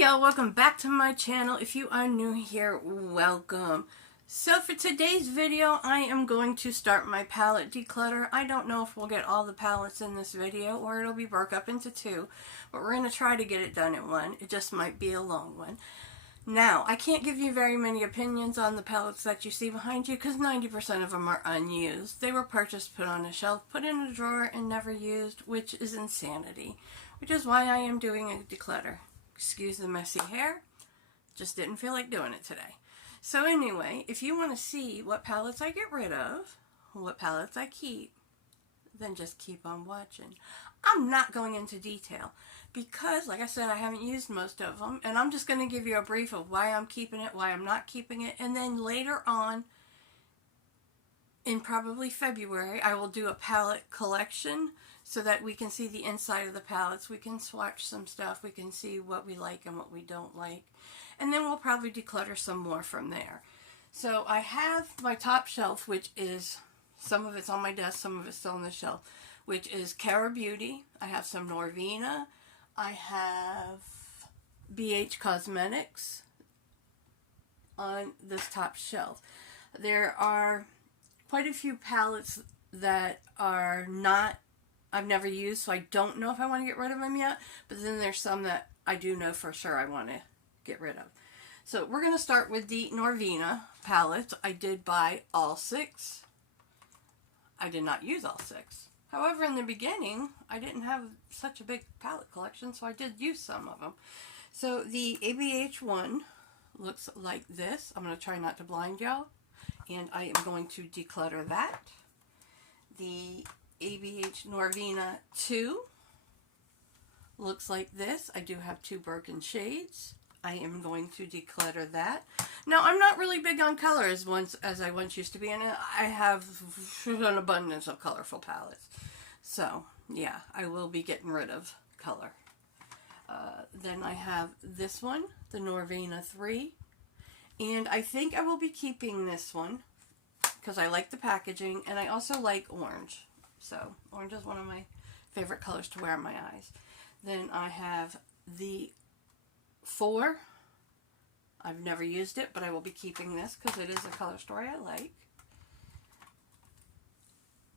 Hey y'all, welcome back to my channel. If you are new here, welcome. So for today's video, I am going to start my palette declutter. I don't know if we'll get all the palettes in this video or it'll be broke up into two, but we're going to try to get it done in one. It just might be a long one. Now, I can't give you very many opinions on the palettes that you see behind you because 90% of them are unused. They were purchased, put on a shelf, put in a drawer, and never used, which is insanity. Which is why I am doing a declutter. Excuse the messy hair, just didn't feel like doing it today. So anyway, if you want to see what palettes I get rid of, what palettes I keep, then just keep on watching. I'm not going into detail because, like I said, I haven't used most of them, and I'm just going to give you a brief of why I'm keeping it, why I'm not keeping it, and then later on, in probably February, I will do a palette collection so that we can see the inside of the palettes. We can swatch some stuff. We can see what we like and what we don't like. And then we'll probably declutter some more from there. So I have my top shelf, which is, some of it's on my desk, some of it's still on the shelf, which is Cara Beauty. I have some Norvina. I have BH Cosmetics on this top shelf. There are quite a few palettes that are not, I've never used, so I don't know if I want to get rid of them yet, but then there's some that I do know for sure I want to get rid of. So we're going to start with the Norvina palette. I did buy all 6. I did not use all 6. However, in the beginning, I didn't have such a big palette collection, so I did use some of them. So the ABH one looks like this. I'm going to try not to blind y'all, and I am going to declutter that. The ABH Norvina 2 looks like this. I do have 2 broken shades. I am going to declutter that. Now, I'm not really big on colors as I once used to be, and I have an abundance of colorful palettes. So, yeah, I will be getting rid of color. Then I have this one, the Norvina 3, and I think I will be keeping this one because I like the packaging, and I also like orange. So, orange is one of my favorite colors to wear on my eyes. Then I have the 4. I've never used it, but I will be keeping this because it is a color story I like.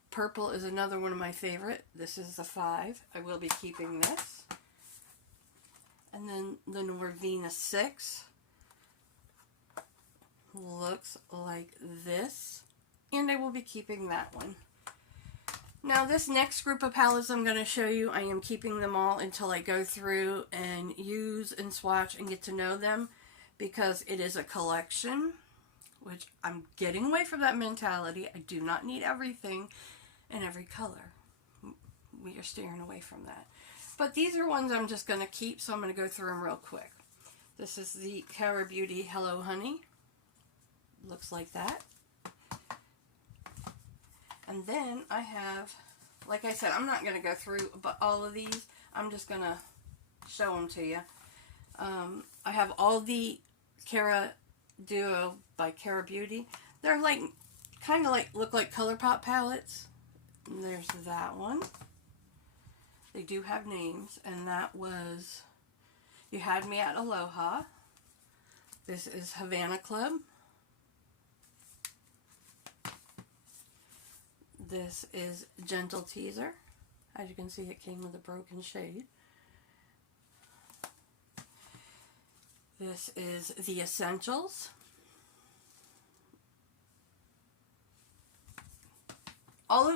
Purple is another one of my favorite. This is the 5. I will be keeping this. And then the Norvina 6 looks like this. And I will be keeping that one. Now this next group of palettes I'm going to show you, I am keeping them all until I go through and use and swatch and get to know them because it is a collection, which I'm getting away from that mentality. I do not need everything in every color. We are steering away from that. But these are ones I'm just going to keep, so I'm going to go through them real quick. This is the Cara Beauty Hello Honey. Looks like that. And then I have, like I said, I'm not going to go through but all of these. I'm just going to show them to you. I have all the Cara Duo by Cara Beauty. They're like, kind of like, look like Colourpop palettes. And there's that one. They do have names, and that was You Had Me at Aloha. This is Havana Club. This is Gentle Teaser. As you can see, it came with a broken shade. This is The Essentials.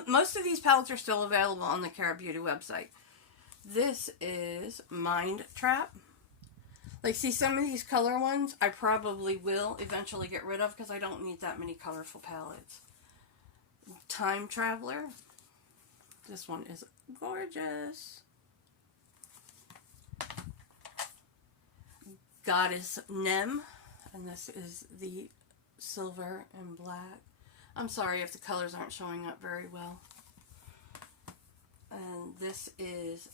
Most of these palettes are still available on the Cara Beauty website. This is Mind Trap. Like, see, some of these color ones I probably will eventually get rid of because I don't need that many colorful palettes. Time Traveler. This one is gorgeous. Goddess Nem. And this is the silver and black. I'm sorry if the colors aren't showing up very well. And this is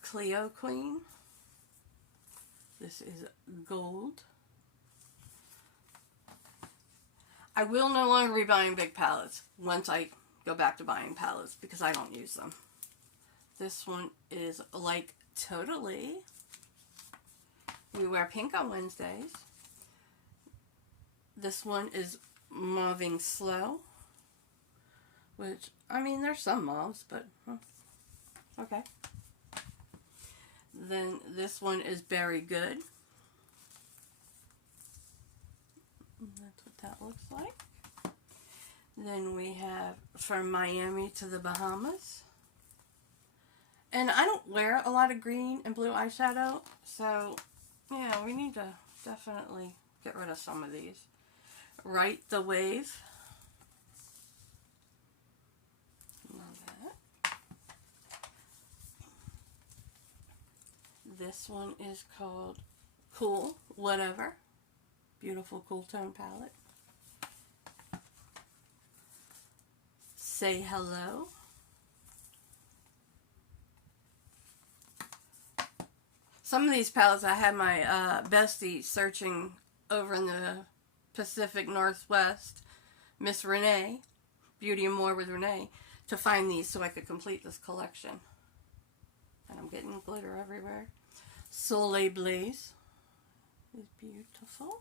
Cleo Queen. This is Gold. I will no longer be buying big palettes once I go back to buying palettes because I don't use them. This one is Like Totally. We wear pink on Wednesdays. This one is Mauving Slow, which, I mean, there's some mauves, but okay. Then this one is Berry Good. That's what that looks like. Then we have From Miami to the Bahamas. And I don't wear a lot of green and blue eyeshadow, so yeah, we need to definitely get rid of some of these. Right the Wave. Love that. This one is called Cool Whatever. Beautiful cool tone palette. Say Hello. Some of these palettes I had my bestie searching over in the Pacific Northwest, Miss Renee, Beauty and More with Renee, to find these so I could complete this collection. And I'm getting glitter everywhere. Soleil Blaze is beautiful.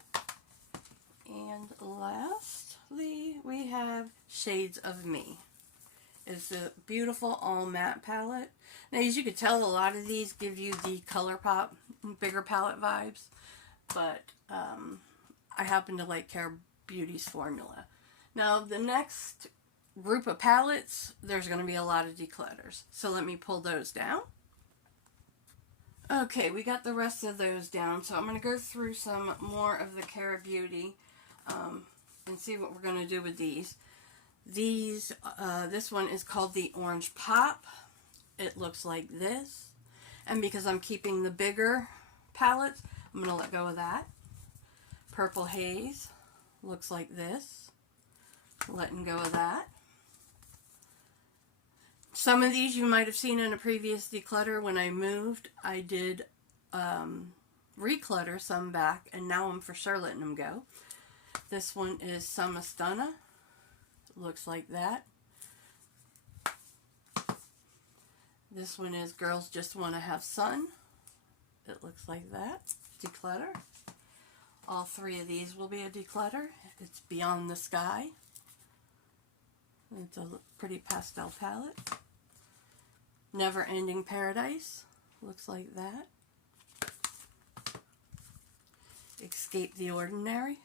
And lastly, we have Shades of Me. It's a beautiful all matte palette. Now, as you can tell, a lot of these give you the Colourpop bigger palette vibes, but I happen to like Cara Beauty's formula. Now, the next group of palettes, there's going to be a lot of declutters, so let me pull those down. Okay, we got the rest of those down, so I'm going to go through some more of the Cara Beauty and see what we're going to do with these. These, this one is called the Orange Pop. It looks like this. And because I'm keeping the bigger palettes, I'm going to let go of that. Purple Haze looks like this. Letting go of that. Some of these you might have seen in a previous declutter. When I moved, I did reclutter some back, and now I'm for sure letting them go. This one is Samastana. Looks like that. This one is Girls Just Want to Have Sun. It looks like that. Declutter. All three of these will be a declutter. It's Beyond the Sky. It's a pretty pastel palette. Never Ending Paradise. Looks like that. Escape the Ordinary.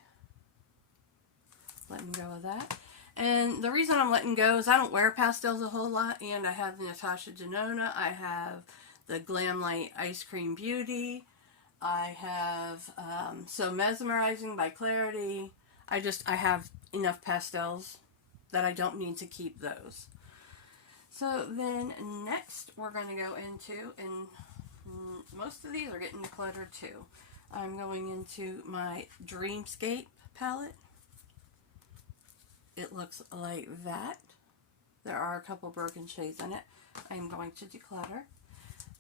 Letting go of that. And the reason I'm letting go is I don't wear pastels a whole lot, and I have the Natasha Denona, I have the Glam Light Ice Cream Beauty, I have So Mesmerizing by Clarity. I have enough pastels that I don't need to keep those. So then next we're going to go into, and most of these are getting decluttered too, I'm going into my Dreamscape palette. It looks like that. There are a couple broken shades in it. I'm going to declutter.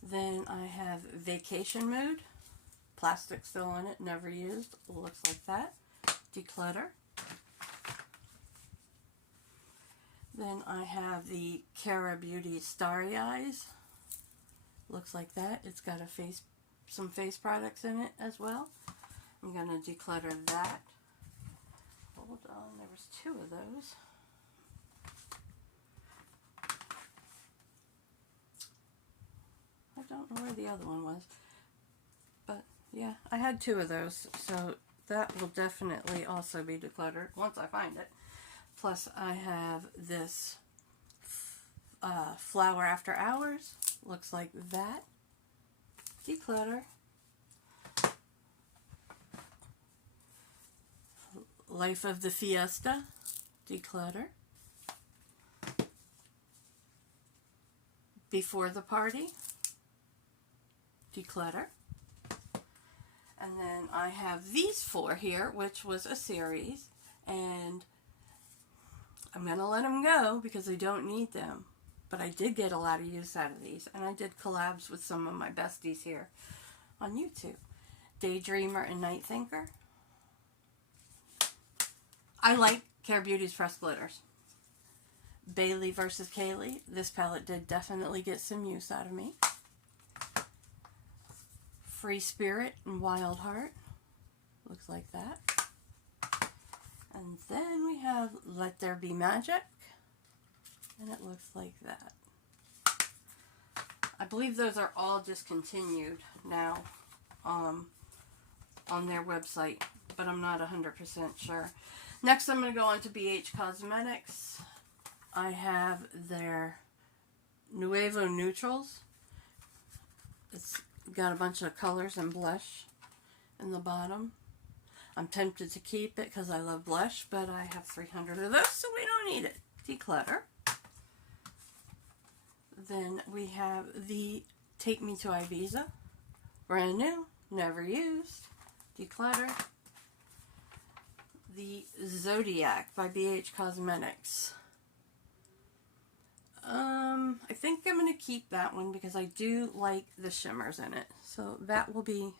Then I have Vacation Mood. Plastic still in it, never used. Looks like that. Declutter. Then I have the Cara Beauty Starry Eyes. Looks like that. It's got some face products in it as well. I'm going to declutter that. Hold on, there was two of those. I don't know where the other one was. But yeah, I had two of those. So that will definitely also be decluttered once I find it. Plus I have this Flower After Hours. Looks like that. Declutter. Life of the Fiesta, declutter. Before the Party, declutter. And then I have these four here, which was a series, and I'm going to let them go because I don't need them. But I did get a lot of use out of these, and I did collabs with some of my besties here on YouTube. Daydreamer and Night Thinker. I like Cara Beauty's pressed glitters. Bailey versus Kaylee. This palette did definitely get some use out of me. Free Spirit and Wild Heart. Looks like that. And then we have Let There Be Magic. And it looks like that. I believe those are all discontinued now on their website, but I'm not 100% sure. Next, I'm going to go on to BH Cosmetics. I have their Nuevo Neutrals. It's got a bunch of colors and blush in the bottom. I'm tempted to keep it because I love blush, but I have 300 of those, so we don't need it. Declutter. Then we have the Take Me to Ibiza. Brand new, never used. Declutter. The Zodiac by BH Cosmetics. I think I'm going to keep that one because I do like the shimmers in it. So that will be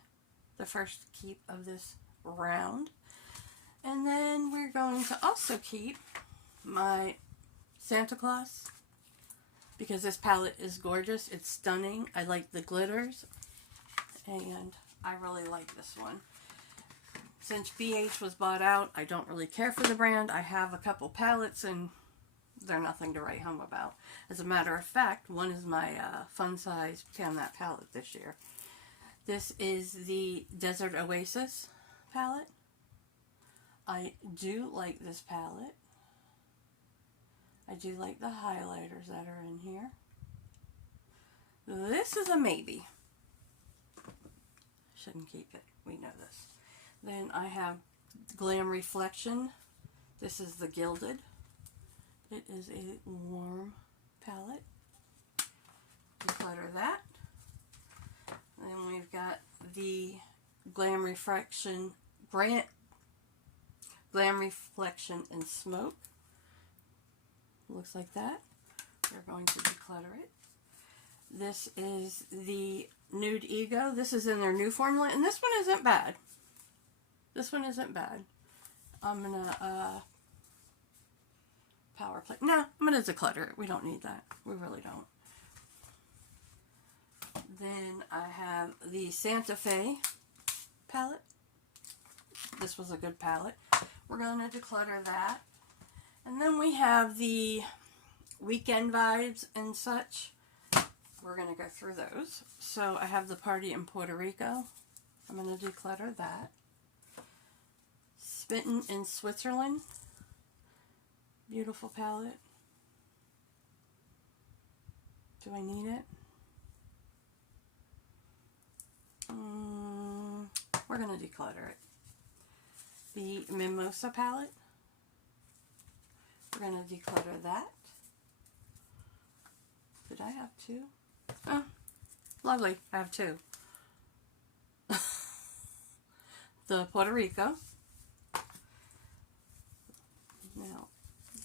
the first keep of this round. And then we're going to also keep my Santa Claus because this palette is gorgeous. It's stunning. I like the glitters and I really like this one. Since BH was bought out, I don't really care for the brand. I have a couple palettes and they're nothing to write home about. As a matter of fact, one is my fun size Tan That palette this year. This is the Desert Oasis palette. I do like this palette. I do like the highlighters that are in here. This is a maybe. Shouldn't keep it. We know this. Then I have Glam Reflection. This is the Gilded. It is a warm palette. Declutter that. Then we've got the Glam Reflection and Smoke. Looks like that. We're going to declutter it. This is the Nude Ego. This is in their new formula, and this one isn't bad. This one isn't bad. I'm gonna power play. No, I'm gonna declutter it. We don't need that. We really don't. Then I have the Santa Fe palette. This was a good palette. We're gonna declutter that. And then we have the Weekend Vibes and such. We're gonna go through those. So I have the Party in Puerto Rico. I'm gonna declutter that. Smitten in Switzerland. Beautiful palette. Do I need it? We're going to declutter it. The Mimosa palette. We're going to declutter that. Did I have two? Oh, lovely. I have two. The Puerto Rico. Now,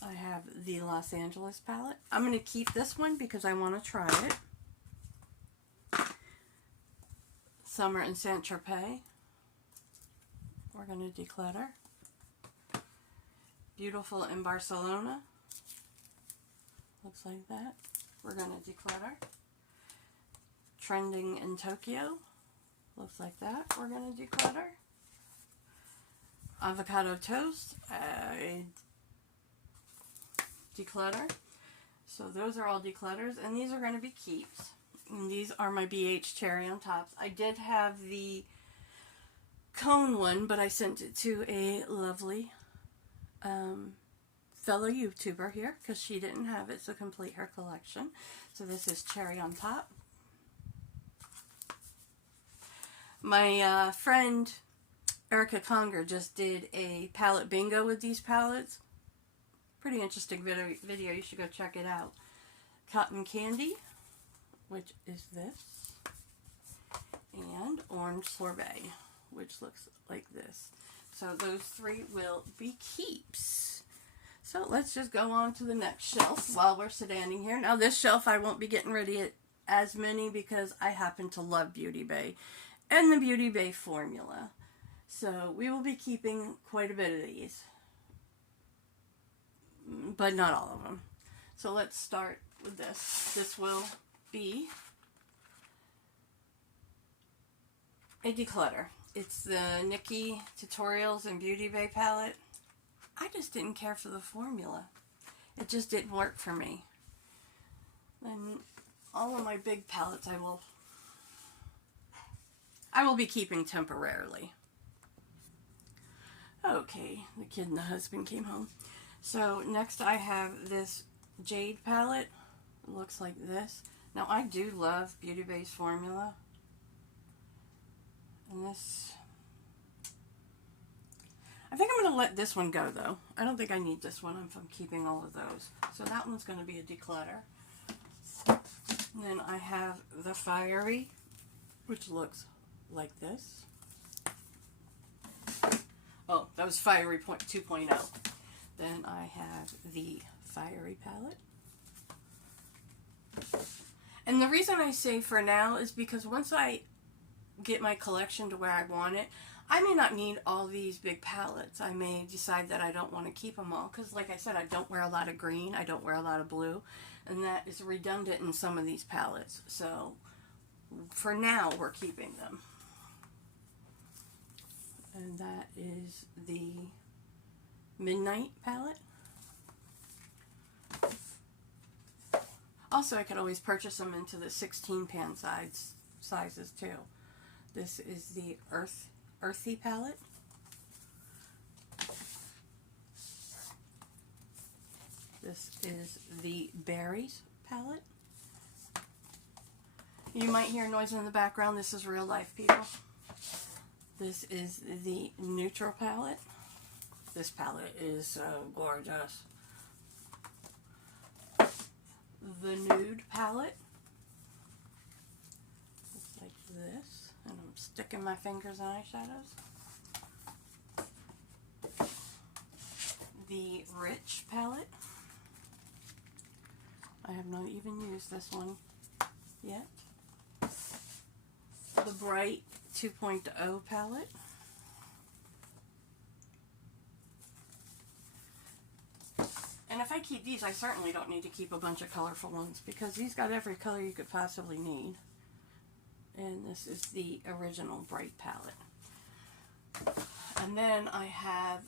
I have the Los Angeles palette. I'm going to keep this one because I want to try it. Summer in Saint-Tropez. We're going to declutter. Beautiful in Barcelona. Looks like that. We're going to declutter. Trending in Tokyo. Looks like that. We're going to declutter. Avocado Toast. Declutter. So those are all declutters, and these are going to be keeps. And these are my BH Cherry on Tops. I did have the cone one, but I sent it to a lovely fellow YouTuber here because she didn't have it to complete her collection. So this is Cherry on Top. My friend Erica Conger just did a palette bingo with these palettes. Pretty interesting video. You should go check it out. Cotton Candy, which is this, and Orange Sorbet, which looks like this. So those three will be keeps. So let's just go on to the next shelf while we're standing here. Now this shelf I won't be getting rid of as many because I happen to love Beauty Bay and the Beauty Bay formula. So we will be keeping quite a bit of these, but not all of them. So let's start with this. This will be a declutter. It's the Nikki Tutorials and Beauty Bay palette. I just didn't care for the formula. It just didn't work for me. And all of my big palettes I will be keeping temporarily. Okay, the kid and the husband came home. So next I have this Jade palette. It looks like this. Now I do love Beauty Bay's formula. And this, I think I'm going to let this one go though. I don't think I need this one. I'm keeping all of those. So that one's going to be a declutter. And then I have the Fiery, which looks like this. Oh, that was Fiery 2.0. Then I have the Fiery palette. And the reason I say for now is because once I get my collection to where I want it, I may not need all these big palettes. I may decide that I don't want to keep them all because, like I said, I don't wear a lot of green, I don't wear a lot of blue, and that is redundant in some of these palettes. So for now, we're keeping them. And that is the Midnight palette. Also, I could always purchase them into the 16 pan sizes too. This is the Earthy palette. This is the Berries palette. You might hear noise in the background. This is real life, people. This is the Neutral palette. This palette is so gorgeous. The Nude palette. Looks like this. And I'm sticking my fingers in eyeshadows. The Rich palette. I have not even used this one yet. The Bright 2.0 palette. And if I keep these, I certainly don't need to keep a bunch of colorful ones because these got every color you could possibly need. And this is the original Bright palette. And then I have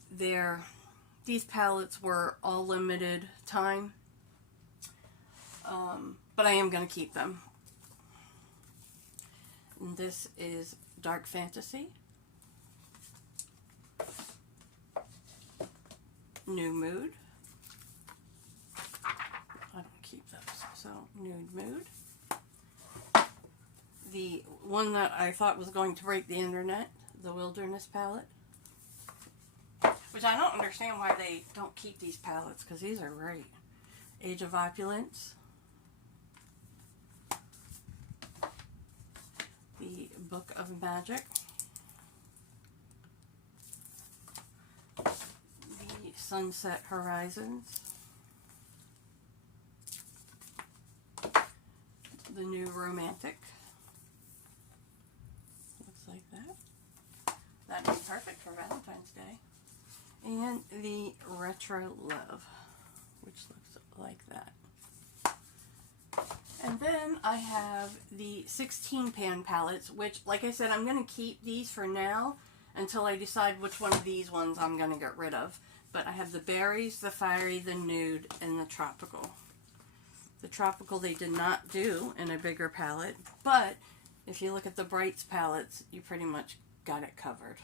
these palettes were all limited time, but I am going to keep them. And this is Dark Fantasy, New Mood. I don't keep those. So, Nude Mood. The one that I thought was going to break the internet, the Wilderness palette. Which I don't understand why they don't keep these palettes, because these are great. Age of Opulence. The Book of Magic. The Sunset Horizons. The New Romantic. Looks like that. That'd be perfect for Valentine's Day. And the Retro Love, which looks like that. And then I have the 16 pan palettes, which, like I said, I'm going to keep these for now until I decide which one of these ones I'm going to get rid of. But I have the Berries, the Fiery, the Nude, and the Tropical. The Tropical they did not do in a bigger palette, but if you look at the Brights palettes, you pretty much got it covered.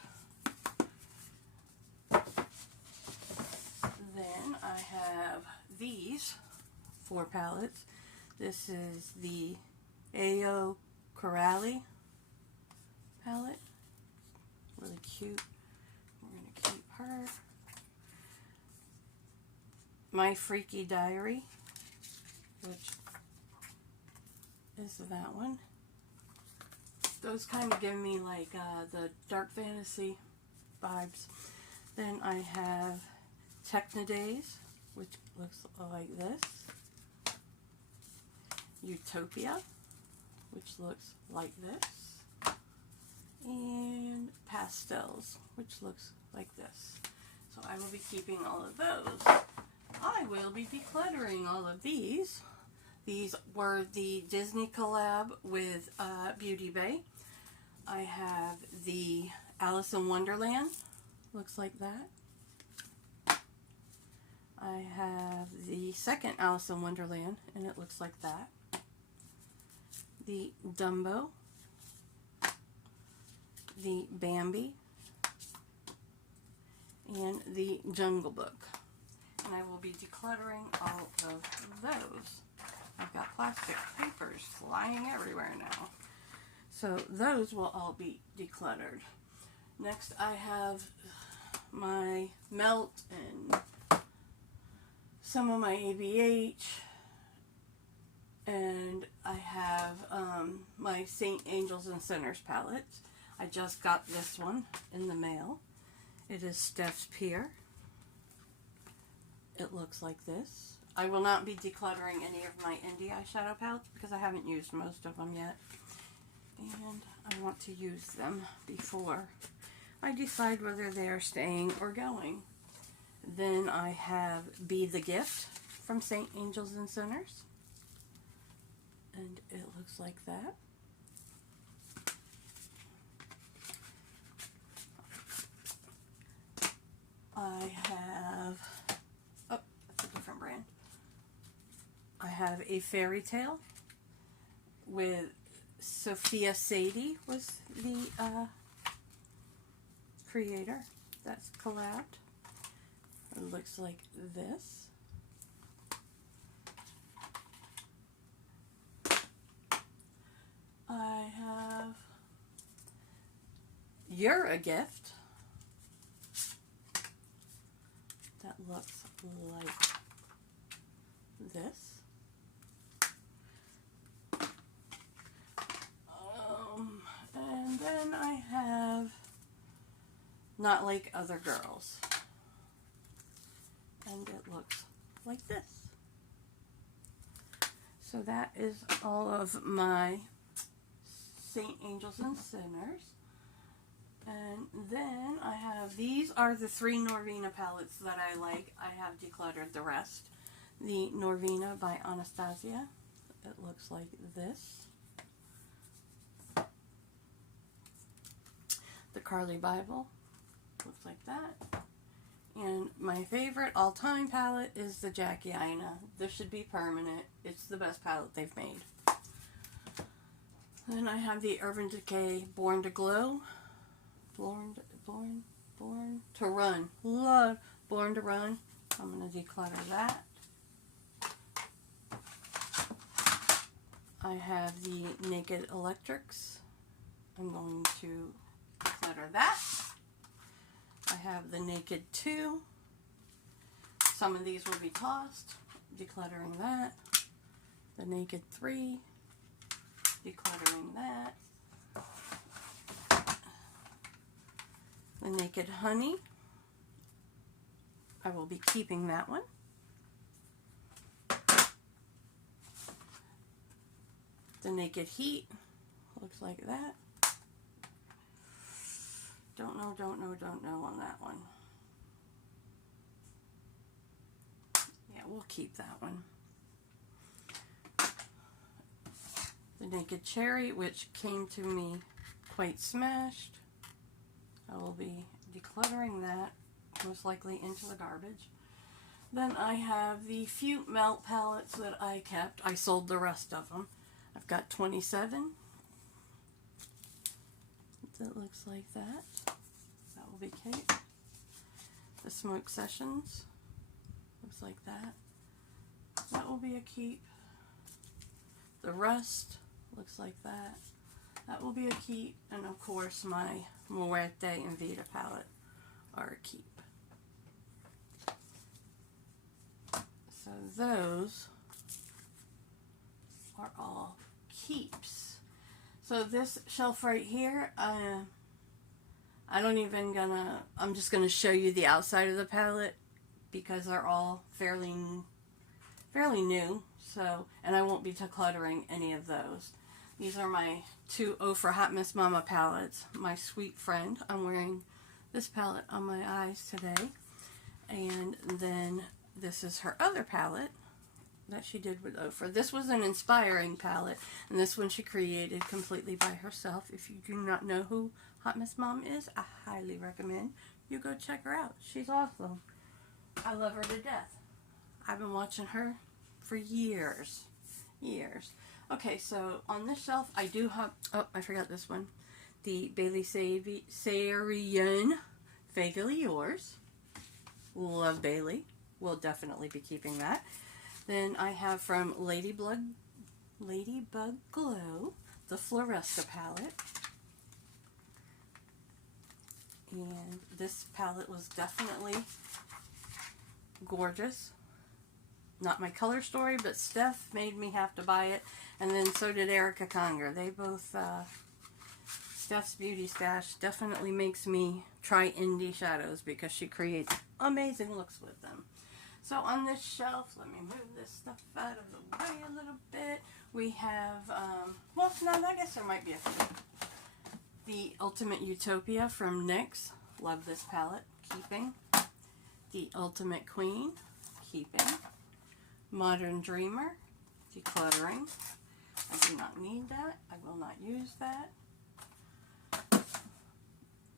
Then I have these 4 palettes. This is the Ayo Corrali palette. Really cute. We're going to keep her. My Freaky Diary, which is that one. Those kind of give me like the dark fantasy vibes. Then I have Technodays, which looks like this. Utopia, which looks like this. And Pastels, which looks like this. So I will be keeping all of those. I will be decluttering all of these. These were the Disney collab with Beauty Bay. I have the Alice in Wonderland. Looks like that. I have the second Alice in Wonderland, and it looks like that. The Dumbo. The Bambi. And the Jungle Book. And I will be decluttering all of those. I've got plastic papers flying everywhere now. So those will all be decluttered. Next I have my Melt and some of my ABH. And I have my Saint Angels and Sinners palettes. I just got this one in the mail. It is Steph's Pier. It looks like this. I will not be decluttering any of my indie eyeshadow palettes because I haven't used most of them yet. And I want to use them before I decide whether they are staying or going. Then I have Be the Gift from Saint Angels and Sinners. And it looks like that. I have, oh, that's a different brand. I have a Fairy Tale with Sophia Sadie was the creator. That's collabed. It looks like this. I have You're a Gift. That looks like this. And then I have Not Like Other Girls. And it looks like this. So that is all of my Saint Angels and Sinners. And then I have, these are the 3 Norvina palettes that I like. I have decluttered the rest. The Norvina by Anastasia. It looks like this. The Carly Bible. Looks like that. And my favorite all-time palette is the Jackie Aina. This should be permanent. It's the best palette they've made. Then I have the Urban Decay Born to Glow. Born to Run. Love Born to Run. I'm going to declutter that. I have the Naked Electrics. I'm going to declutter that. I have the Naked 2. Some of these will be tossed. Decluttering that. The Naked 3. Decluttering that. The Naked Honey. I will be keeping that one. The Naked Heat. Looks like that. Don't know on that one. Yeah, we'll keep that one. The Naked Cherry, which came to me quite smashed. I will be decluttering that, most likely into the garbage. Then I have the few melt palettes that I kept. I sold the rest of them. I've got 27. That looks like that. That will be Kate. The Smoke Sessions. Looks like that. That will be a keep. The Rust. Looks like that. That will be a keep. And of course my Muerte and Vita palette are a keep. So those are all keeps. So this shelf right here, I'm just gonna show you the outside of the palette because they're all fairly new. So, and I won't be decluttering any of those. These are my 2 Oh for Hot Miss Mama palettes. My sweet friend. I'm wearing this palette on my eyes today. And then this is her other palette. that she did with Ofra. This was an inspiring palette, and this one she created completely by herself. If you do not know who Hot Miss Mom is, I highly recommend you go check her out. She's awesome. I love her to death. I've been watching her for years. Okay, so on this shelf I do have, oh, I forgot this one. The Bailey Sarian Vaguely Yours. Love Bailey. We'll definitely be keeping that. Then I have from Ladybug Glow, the Floresca palette. And this palette was definitely gorgeous. Not my color story, but Steph made me have to buy it. And then so did Erica Conger. They both, Steph's Beauty Stash definitely makes me try indie shadows because she creates amazing looks with them. So on this shelf, let me move this stuff out of the way a little bit. We have, well, no, I guess there might be a few. The Ultimate Utopia from NYX. Love this palette. Keeping. The Ultimate Queen. Keeping. Modern Dreamer. Decluttering. I do not need that. I will not use that.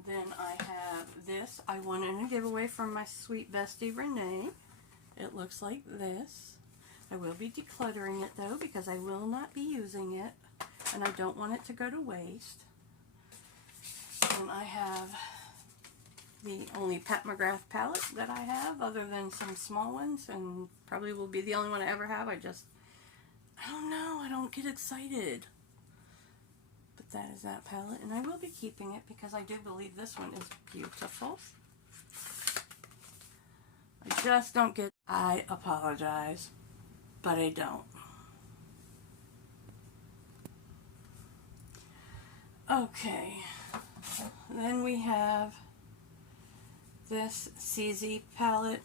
Then I have this. I won in a giveaway from my sweet bestie Renee. It looks like this. I will be decluttering it though because I will not be using it and I don't want it to go to waste. And I have the only Pat McGrath palette that I have other than some small ones, and probably will be the only one I ever have. I don't know, I don't get excited. But that is that palette, and I will be keeping it because I do believe this one is beautiful. I just don't get, I apologize, but I don't. Okay, then we have this CZ palette.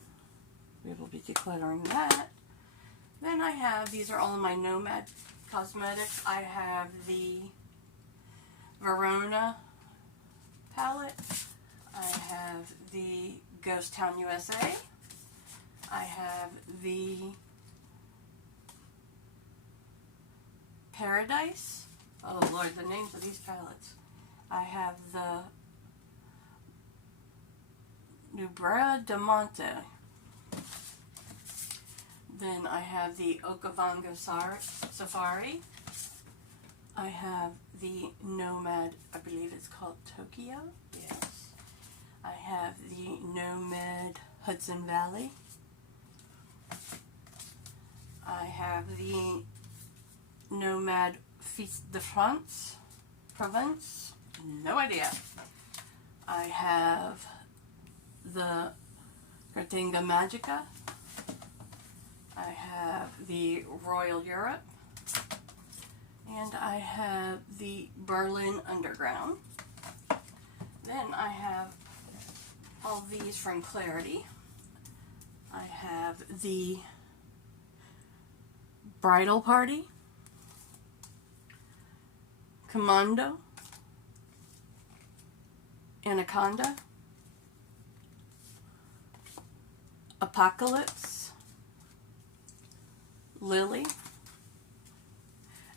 We will be decluttering that. Then I have, these are all my Nomad cosmetics. I have the Verona palette. I have the Ghost Town USA. I have the Paradise. Oh Lord, the names of these palettes. I have the Nubra de Monte. Then I have the Okavango Safari. I have the Nomad, I believe it's called Tokyo. Yes. I have the Nomad Hudson Valley. I have the Nomad Fils de France, Provence, no idea. I have the Gertinga Magica. I have the Royal Europe. And I have the Berlin Underground. Then I have all these from Clarity. I have the Bridal Party, Commando, Anaconda, Apocalypse, Lily.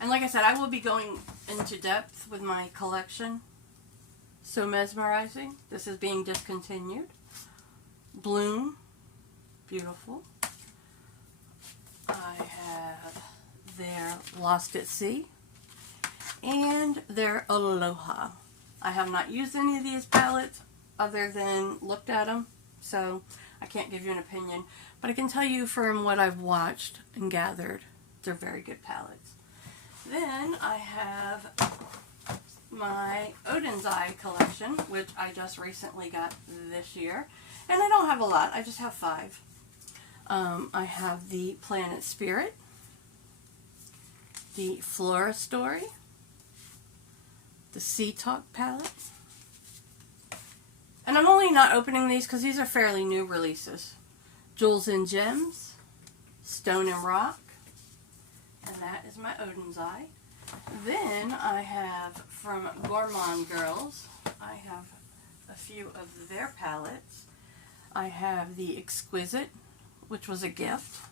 And like I said, I will be going into depth with my collection. So mesmerizing. This is being discontinued. Bloom. Beautiful. I have their Lost at Sea. And their Aloha. I have not used any of these palettes other than looked at them. So I can't give you an opinion. But I can tell you from what I've watched and gathered, they're very good palettes. Then I have my Odin's Eye collection, which I just recently got this year. And I don't have a lot, I just have 5. I have the Planet Spirit, the Flora Story, the Sea Talk palette. And I'm only not opening these because these are fairly new releases. Jewels and Gems, Stone and Rock, and that is my Odin's Eye. Then I have from Gourmand Girls, I have a few of their palettes. I have the Exquisite, which was a gift.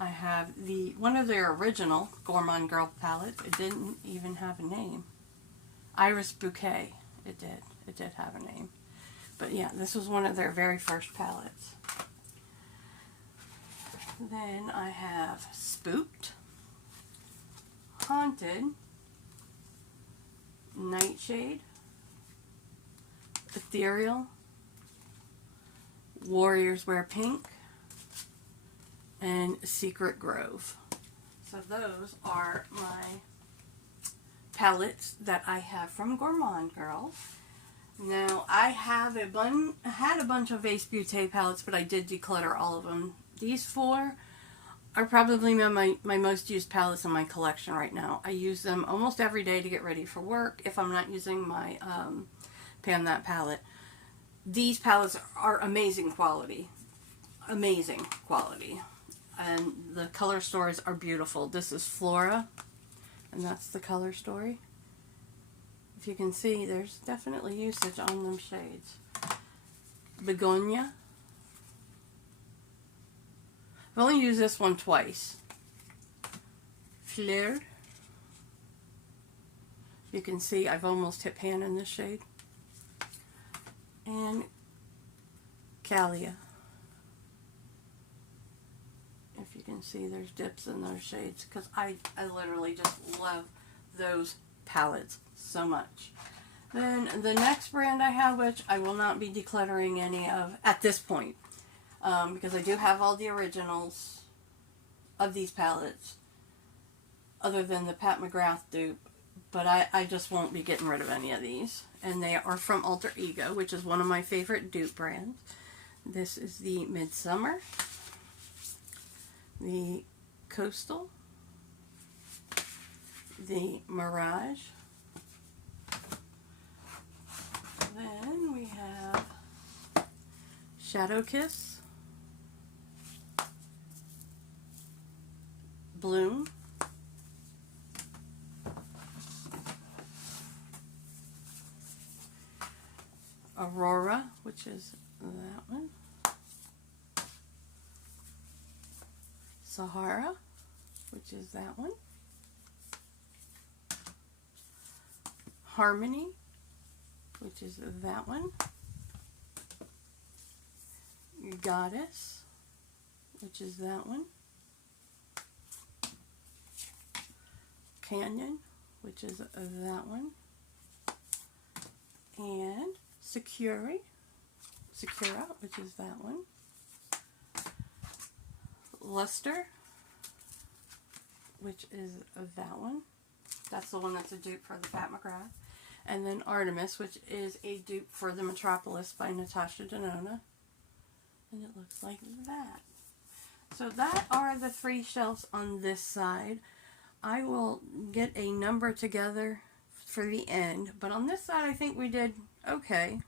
I have one of their original Gourmand Girl palettes. It didn't even have a name. Iris Bouquet. It did. It did have a name. But yeah, this was one of their very first palettes. Then I have Spooked, Haunted, Nightshade, Ethereal, Warriors Wear Pink, and Secret Grove. So those are my palettes that I have from Gourmand Girl. Now I have had a bunch of Ace Beauty palettes, but I did declutter all of them. These four are probably my most used palettes in my collection right now. I use them almost every day to get ready for work if I'm not using my Pan That palette. These palettes are amazing quality. Amazing quality. And the color stories are beautiful. This is Flora, and that's the color story. If you can see, there's definitely usage on them shades. Begonia. I've only used this one twice. Fleur. You can see I've almost hit pan in this shade. And Calia. If you can see, there's dips in those shades because I literally just love those palettes so much. Then the next brand I have, which I will not be decluttering any of at this point, because I do have all the originals of these palettes, other than the Pat McGrath dupe, but I just won't be getting rid of any of these. And they are from Alter Ego, which is one of my favorite dupe brands. This is the Midsummer, the Coastal, the Mirage. Then we have Shadow Kiss, Bloom, Aurora, which is that one, Sahara, which is that one, Harmony, which is that one, Goddess, which is that one, Canyon, which is that one, and Secura, which is that one, Luster, which is that one. That's the one that's a dupe for the Pat McGrath. And then Artemis, which is a dupe for the Metropolis by Natasha Denona. And it looks like that. So that are the three shelves on this side. I will get a number together for the end. But on this side, I think we did okay.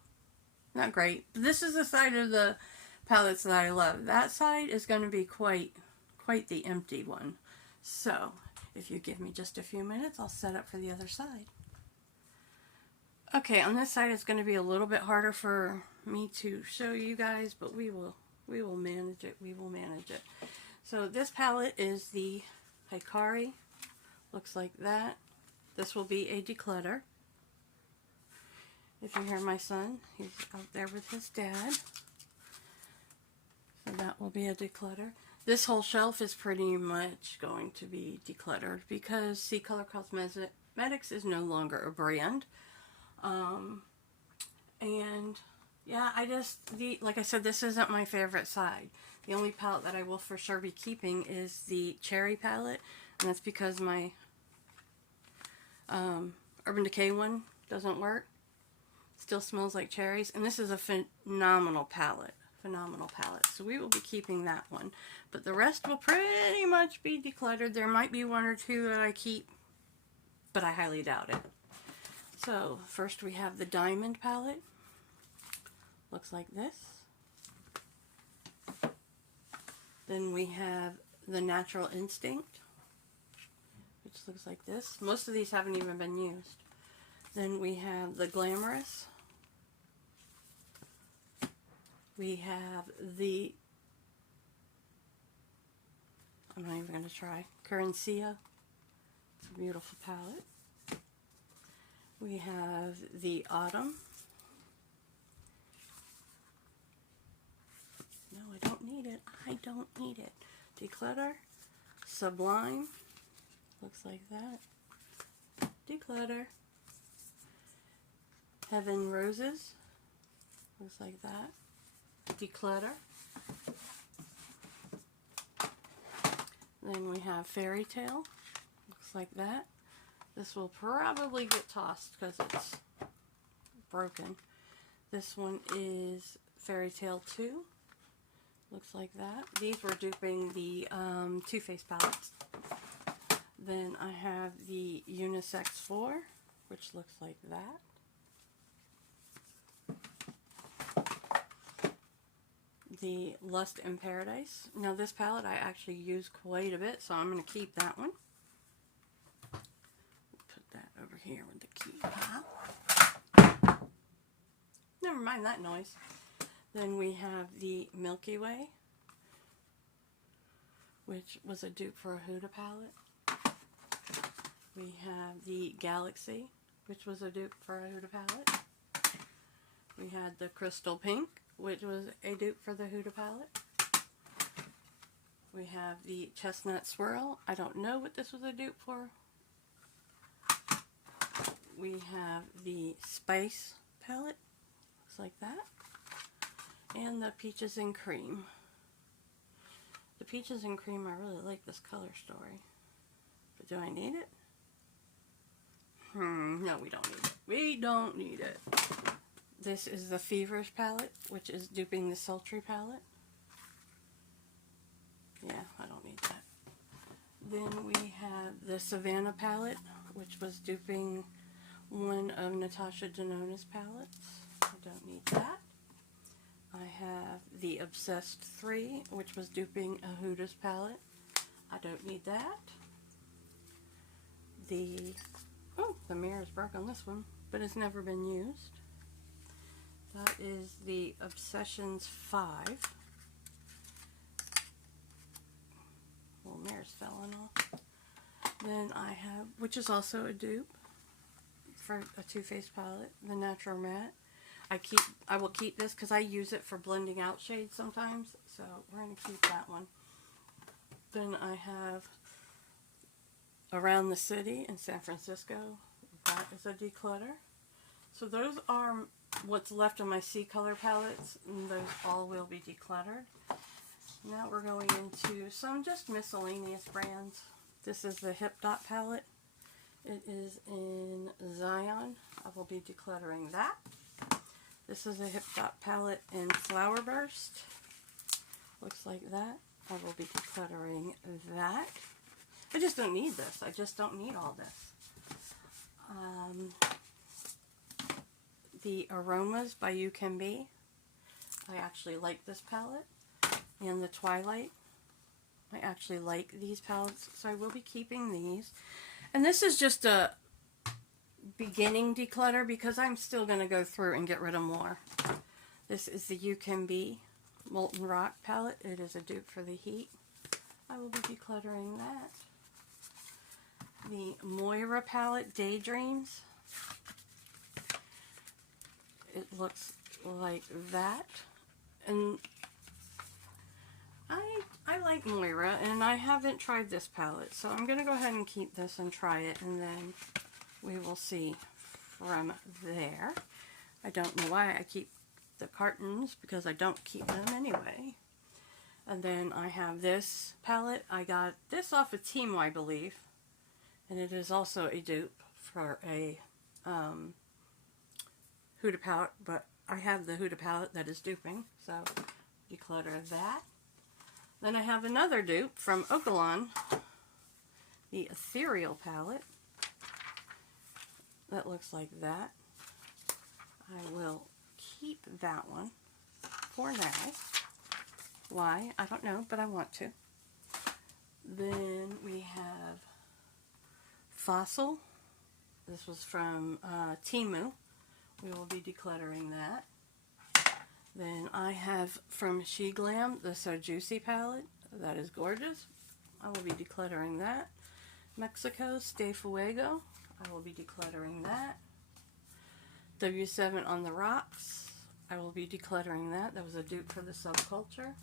Not great. This is the side of the palettes that I love. That side is going to be quite the empty one. So, if you give me just a few minutes, I'll set up for the other side. Okay, on this side it's going to be a little bit harder for me to show you guys, but we will manage it. We will manage it. So this palette is the Hikari. Looks like that. This will be a declutter. If you hear my son, he's out there with his dad. So that will be a declutter. This whole shelf is pretty much going to be decluttered because C Color Cosmetics is no longer a brand. And yeah, like I said, this isn't my favorite side. The only palette that I will for sure be keeping is the Cherry palette, and that's because my Urban Decay one doesn't work. Still smells like cherries, and this is a phenomenal palette. So we will be keeping that one, but the rest will pretty much be decluttered. There might be one or two that I keep, but I highly doubt it. So first we have the Diamond palette. Looks like this. Then we have the Natural Instinct, which looks like this. Most of these haven't even been used. Then we have the Glamorous. We have the I'm not even going to try. Curated. It's a beautiful palette. We have the Autumn. No, I don't need it. I don't need it. Declutter. Sublime. Looks like that. Declutter. Heaven Roses. Looks like that. Declutter. Then we have Fairy Tale. Looks like that. This will probably get tossed because it's broken. This one is Fairy Tale 2. Looks like that. These were duping the Too Faced palettes. Then I have the Unisex 4, which looks like that. The Lust in Paradise. Now this palette I actually use quite a bit, so I'm going to keep that one. Put that over here with the key pile. Never mind that noise. Then we have the Milky Way, which was a dupe for a Huda palette. We have the Galaxy, which was a dupe for a Huda palette. We had the Crystal Pink, which was a dupe for the Huda palette. We have the Chestnut Swirl. I don't know what this was a dupe for. We have the Spice palette. Looks like that. And the Peaches and Cream. The Peaches and Cream, I really like this color story. But do I need it? No, we don't need it. We don't need it. This is the Feverish palette, which is duping the Sultry palette. Yeah, I don't need that. Then we have the Savannah palette, which was duping one of Natasha Denona's palettes. I don't need that. I have the Obsessed 3, which was duping a Huda's palette. I don't need that. The mirror is broke on this one, but it's never been used. That is the Obsessions 5. Well, mirror's falling off. Then I have, which is also a dupe for a Too Faced palette, the Natural Matte. I will keep this because I use it for blending out shades sometimes, so we're going to keep that one. Then I have Around the City in San Francisco. That is a declutter. So those are what's left of my C color palettes, and those all will be decluttered. Now we're going into some just miscellaneous brands. This is the Hip Dot palette. It is in Zion. I will be decluttering that. This is a Hip Dot palette in Flower Burst. Looks like that. I will be decluttering that. I just don't need this. I just don't need all this. The Aromas by You Can Be. I actually like this palette. And the Twilight. I actually like these palettes, so I will be keeping these. And this is just a beginning declutter because I'm still going to go through and get rid of more. This is the You Can Be Molten Rock palette. It is a dupe for the Heat. I will be decluttering that. The Moira palette, Daydreams. It looks like that. And I like Moira, and I haven't tried this palette, so I'm going to go ahead and keep this and try it, and then we will see from there. I don't know why I keep the cartons, because I don't keep them anyway. And then I have this palette. I got this off of Temu, I believe, and it is also a dupe for a Huda palette, but I have the Huda palette that is duping, so declutter that. Then I have another dupe from Okolon, the Ethereal palette. That looks like that. I will keep that one for now. Why? I don't know, but I want to. Then we have Fossil. This was from Temu. We will be decluttering that. Then I have from She Glam the So Juicy palette. That is gorgeous. I will be decluttering that. Mexico, Stay Fuego, I will be decluttering that. W7 on the Rocks, I will be decluttering that. That was a dupe for the Subculture.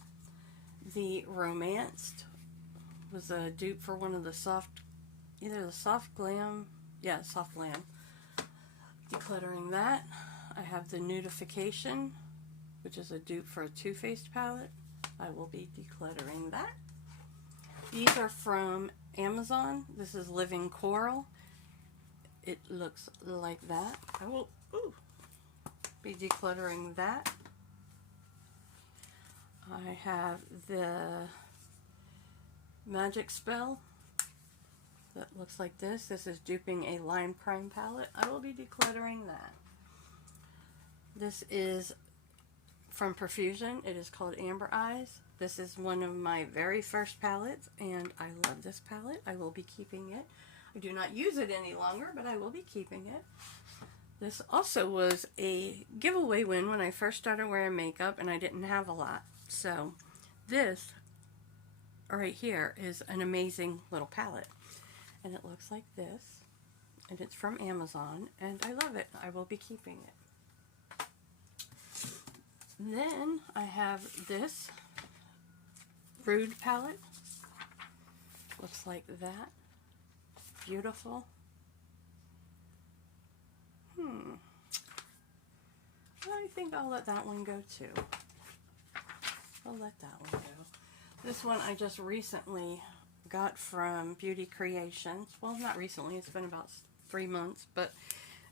The Romanced was a dupe for one of the either the Soft Glam, yeah, Soft Glam. Decluttering that. I have the Nudification, which is a dupe for a Too Faced palette. I will be decluttering that. These are from Amazon. This is Living Coral. It looks like that. I will be decluttering that. I have the Magic Spell that looks like this. This is duping a Lime Crime palette. I will be decluttering that. This is from Profusion. It is called Amber Eyes. This is one of my very first palettes, and I love this palette. I will be keeping it. I do not use it any longer, but I will be keeping it. This also was a giveaway win when I first started wearing makeup, and I didn't have a lot. So this right here is an amazing little palette, and it looks like this, and it's from Amazon, and I love it. I will be keeping it. Then I have this Rude palette. Looks like that. Beautiful. I think I'll let that one go too. I'll let that one go. This one I just recently got from Beauty Creations. Well, not recently. It's been about 3 months, but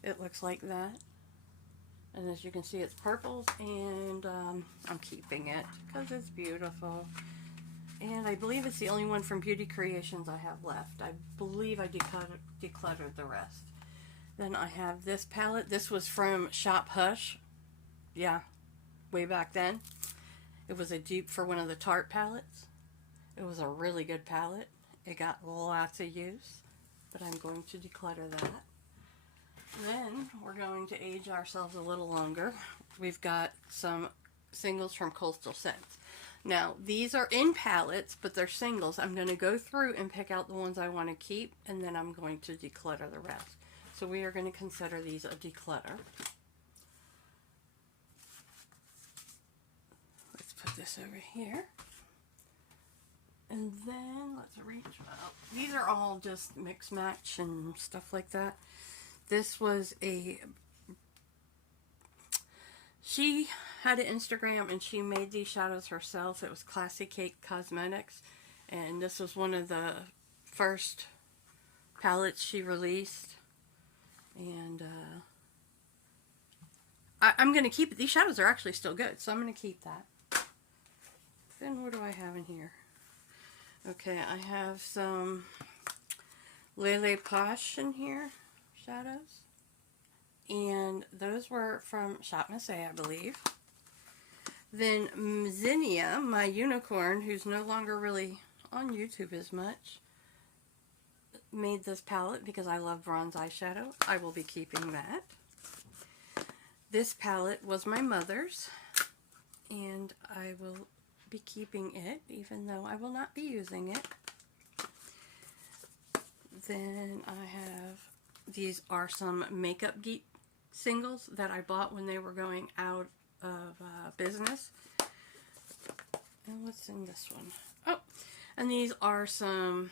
it looks like that. And as you can see, it's purples, and I'm keeping it because it's beautiful. And I believe it's the only one from Beauty Creations I have left. I believe I decluttered the rest. Then I have this palette. This was from Shop Hush. Yeah, way back then. It was a dupe for one of the Tarte palettes. It was a really good palette. It got lots of use, but I'm going to declutter that. Then we're going to age ourselves a little longer. We've got some singles from Coastal Scents. Now, these are in palettes, but they're singles. I'm going to go through and pick out the ones I want to keep, and then I'm going to declutter the rest. So we are going to consider these a declutter. Let's put this over here. And then let's reach out. These are all just mix match and stuff like that. This was she had an Instagram and she made these shadows herself. It was Classy Cake Cosmetics, and this was one of the first palettes she released. And I'm going to keep it. These shadows are actually still good, so I'm going to keep that. Then what do I have in here? Okay, I have some Lele Posh in here, shadows. And those were from Shop Miscellaneous, I believe. Then Zinnia, my unicorn, who's no longer really on YouTube as much, made this palette because I love bronze eyeshadow. I will be keeping that. This palette was my mother's, and I will be keeping it, even though I will not be using it. Then I have, these are some Makeup Geek singles that I bought when they were going out of business. And what's in this one? Oh, and these are some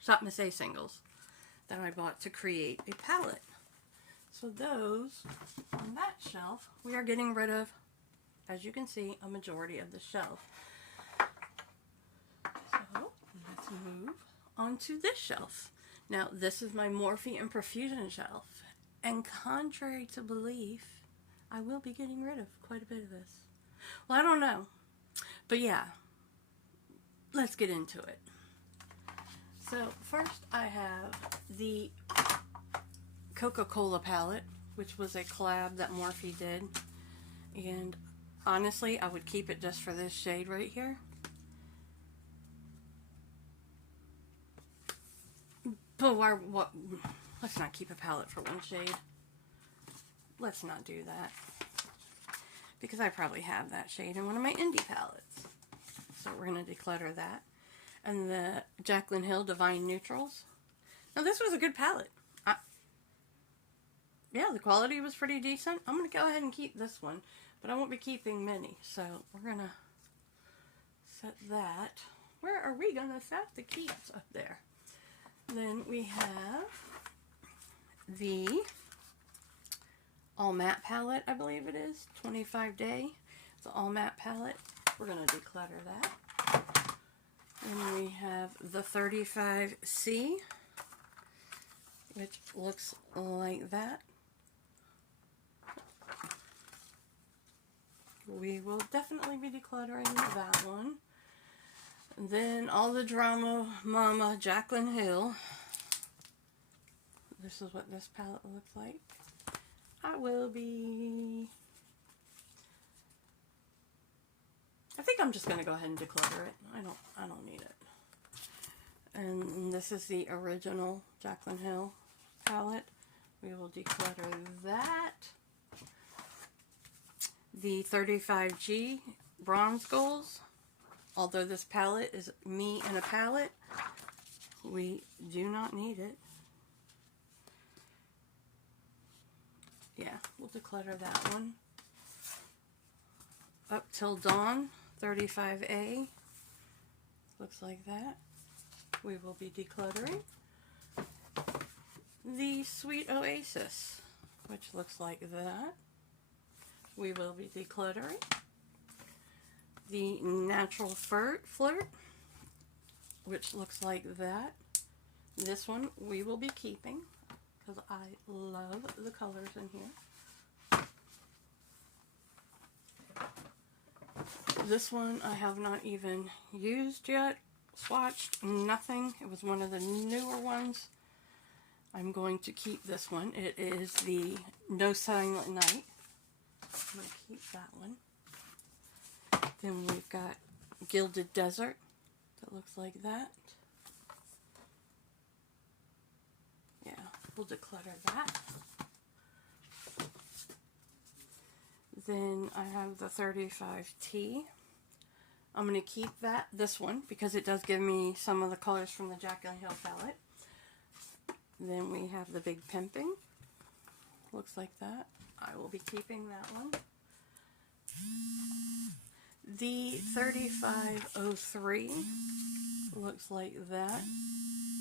Shop Miscellaneous singles that I bought to create a palette. So those, on that shelf, we are getting rid of, as you can see, a majority of the shelf. So let's move on to this shelf. Now, this is my Morphe and Profusion shelf. And contrary to belief, I will be getting rid of quite a bit of this. Well, I don't know. But yeah, let's get into it. So first I have the Coca-Cola palette, which was a collab that Morphe did. And honestly, I would keep it just for this shade right here. But what? Let's not keep a palette for one shade. Let's not do that. Because I probably have that shade in one of my indie palettes. So we're going to declutter that. and the Jaclyn Hill Divine Neutrals. Now this was a good palette. Yeah, the quality was pretty decent. I'm going to go ahead and keep this one, but I won't be keeping many. So we're going to set that. Where are we going to set the keys? Up there. Then we have the All Matte palette, I believe it is. 25 Day. It's an All Matte palette. We're going to declutter that. And we have the 35C, which looks like that. We will definitely be decluttering that one. And then all the Drama Mama Jaclyn Hill. This is what this palette looks like. I think I'm just going to go ahead and declutter it. I don't need it. And this is the original Jaclyn Hill palette. We will declutter that. The 35G Bronze Goals. Although this palette is me in a palette, we do not need it. Yeah, we'll declutter that one. Up Till Dawn, 35A. Looks like that. We will be decluttering. The Sweet Oasis, which looks like that. We will be decluttering. The Natural Flirt, which looks like that. This one we will be keeping because I love the colors in here. This one I have not even used yet, swatched, nothing. It was one of the newer ones. I'm going to keep this one. It is the No Silent Night. I'm going to keep that one. Then we've got Gilded Desert that looks like that. Yeah, we'll declutter that. Then I have the 35T. I'm going to keep this one, because it does give me some of the colors from the Jaclyn Hill palette. Then we have the Big Pimping. Looks like that. I will be keeping that one. The 3503 looks like that.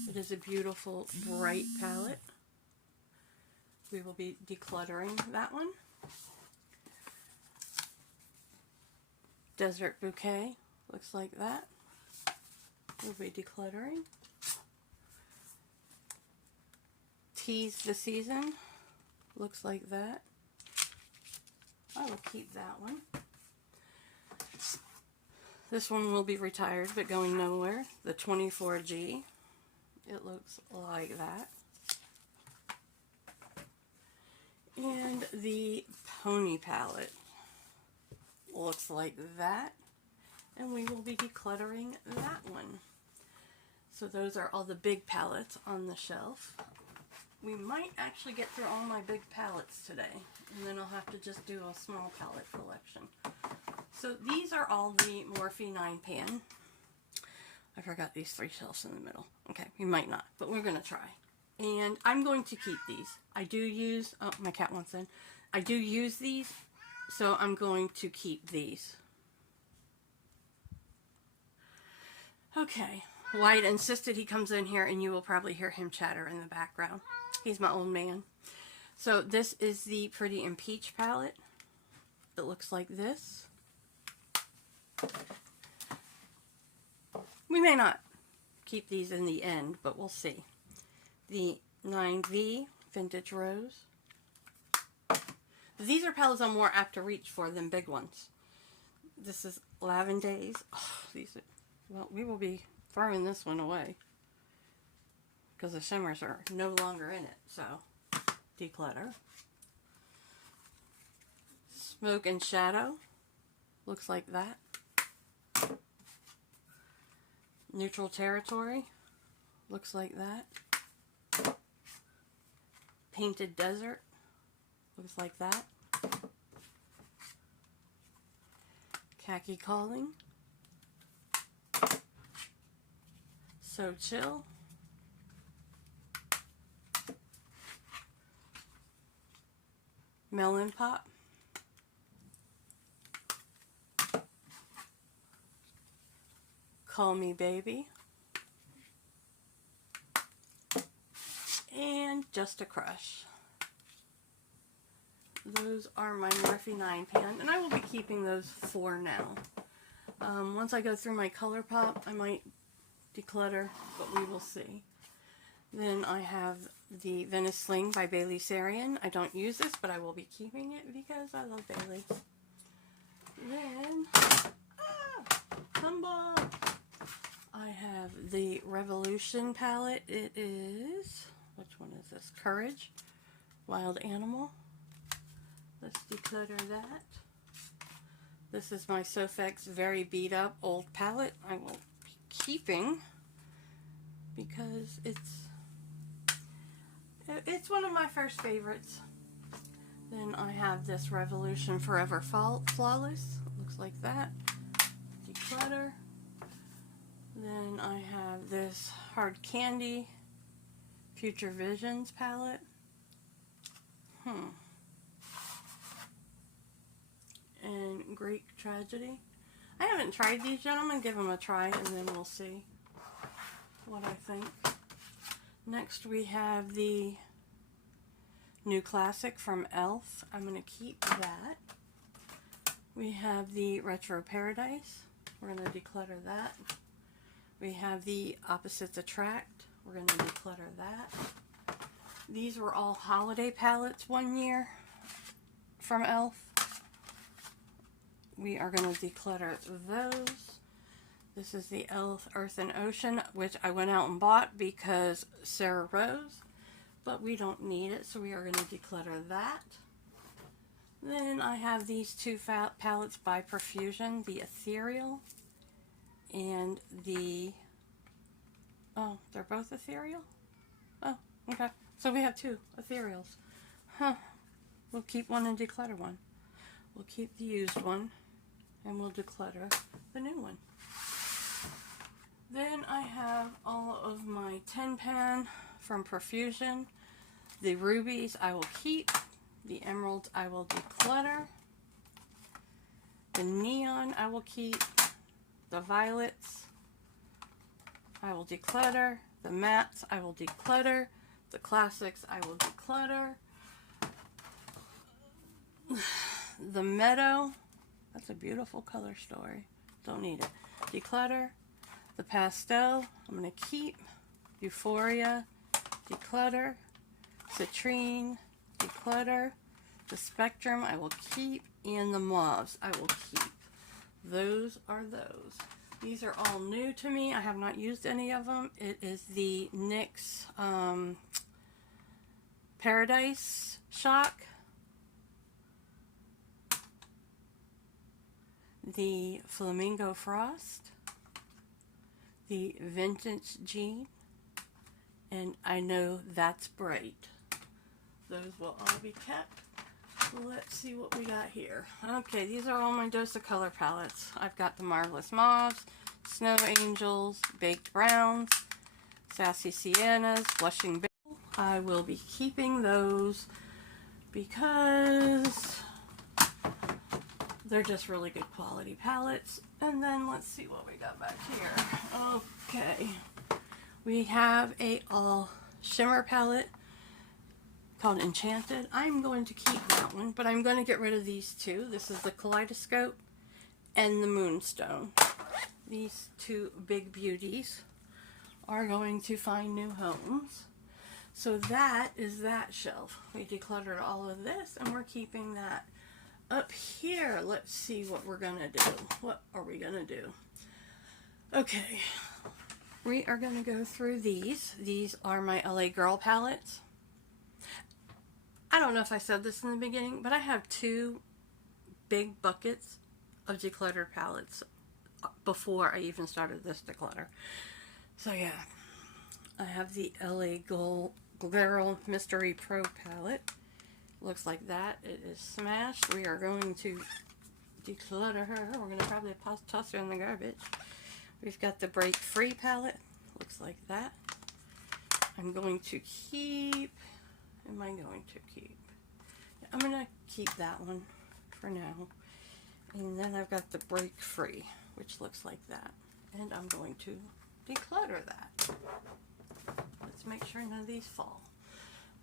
It is a beautiful bright palette. We will be decluttering that one. Desert Bouquet looks like that. We'll be decluttering. Tease the Season looks like that. I will keep that one. This one will be retired but going nowhere. The 24G. It looks like that. And the Pony palette looks like that. And we will be decluttering that one. So those are all the big palettes on the shelf. We might actually get through all my big palettes today. And then I'll have to just do a small palette collection. So these are all the Morphe 9-pan. I forgot these 3 shelves in the middle. Okay, we might not, but we're going to try. And I'm going to keep these. I do use, oh, my cat wants in. I do use these, so I'm going to keep these. Okay, Wyatt insisted he comes in here and you will probably hear him chatter in the background. He's my old man. So this is the Pretty in Peach palette. It looks like this. We may not keep these in the end, but we'll see. The 9V Vintage Rose. These are palettes I'm more apt to reach for than big ones. This is Lavendays. Oh, these are, well, we will be throwing this one away because the shimmers are no longer in it. So, declutter. Smoke and Shadow. Looks like that. Neutral Territory. Looks like that. Painted Desert. Looks like that. Khaki Calling. So Chill, Melon Pop, Call Me Baby, and Just a Crush. Those are my Morphe 9-pan, and I will be keeping those for now. Once I go through my Colourpop, I might declutter, but we will see. Then I have the Venice Sling by Bailey Sarian. I don't use this, but I will be keeping it because I love Bailey. Then, tumble! I have the Revolution palette. It is, which one is this? Courage, Wild Animal. Let's declutter that. This is my Sofx very beat up old palette. I will be keeping because it's one of my first favorites. Then I have this Revolution Forever Flawless. It looks like that. Declutter. Then I have this Hard Candy Future Visions palette. And Greek Tragedy. I haven't tried these yet. I'm going to give them a try and then we'll see what I think. Next we have the new classic from e.l.f. I'm going to keep that. We have the Retro Paradise. We're going to declutter that. We have the Opposites Attract. We're going to declutter that. These were all holiday palettes one year from e.l.f. We are going to declutter those. This is the e.l.f. Earth and Ocean, which I went out and bought because Sarah Rose, but we don't need it, so we are going to declutter that. Then I have these two palettes by Profusion, the Ethereal and the, oh, they're both Ethereal? Oh, okay. So we have two Ethereals. We'll keep one and declutter one. We'll keep the used one and we'll declutter the new one. Then I have all of my 10-pan from Profusion. The rubies I will keep. The emeralds I will declutter. The neon I will keep. The violets I will declutter. The mattes I will declutter. The classics I will declutter. The meadow, that's a beautiful color story. Don't need it. Declutter. The pastel, I'm going to keep. Euphoria, declutter. Citrine, declutter. The spectrum, I will keep. And the mauves, I will keep. Those are those. These are all new to me. I have not used any of them. It is the NYX Paradise Shock. The Flamingo Frost, the Vintage Jean, and I Know That's Bright. Those will all be kept. Let's see what we got here. Okay, these are all my Dose of Color palettes. I've got the Marvelous Mauves, Snow Angels, Baked Browns, Sassy Siennas, Blushing Beige. I will be keeping those because they're just really good quality palettes. And then let's see what we got back here. Okay. We have a all shimmer palette called Enchanted. I'm going to keep that one, but I'm going to get rid of these two. This is the Kaleidoscope and the Moonstone. These two big beauties are going to find new homes. So that is that shelf. We decluttered all of this and we're keeping that. Up here, let's see what we're gonna do. What are we gonna do? Okay, we are gonna go through these. These are my LA Girl palettes. I don't know if I said this in the beginning, but I have two big buckets of decluttered palettes before I even started this declutter. So yeah, I have the LA Girl Mystery Pro palette. Looks like that. It is smashed. We are going to declutter her. We're going to probably toss her in the garbage. We've got the Break Free palette. looks like that. I'm going to keep, am I going to keep? I'm going to keep that one for now. And then I've got the Break Free, which looks like that. And I'm going to declutter that. Let's make sure none of these fall.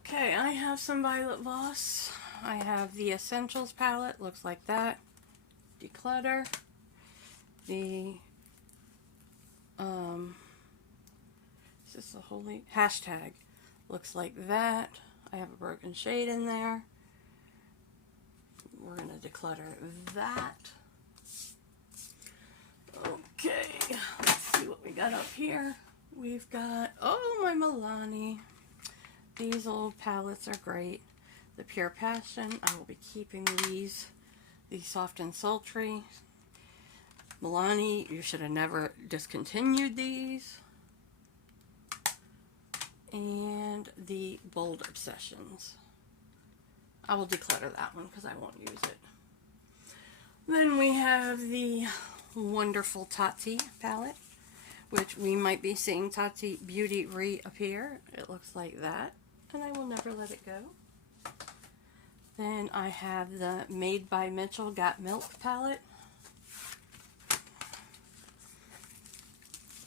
Okay, I have some Violet Voss. I have the Essentials palette, looks like that. Declutter. The, is this the holy hashtag? Looks like that. I have a broken shade in there. We're going to declutter that. Okay, let's see what we got up here. We've got, oh, my Milani. These old palettes are great. The Pure Passion, I will be keeping these. The Soft and Sultry. Milani, you should have never discontinued these. And the Bold Obsessions. I will declutter that one because I won't use it. Then we have the wonderful Tarte palette, which we might be seeing Cara Beauty reappear. It looks like that, and I will never let it go. Then I have the Made by Mitchell Got Milk palette.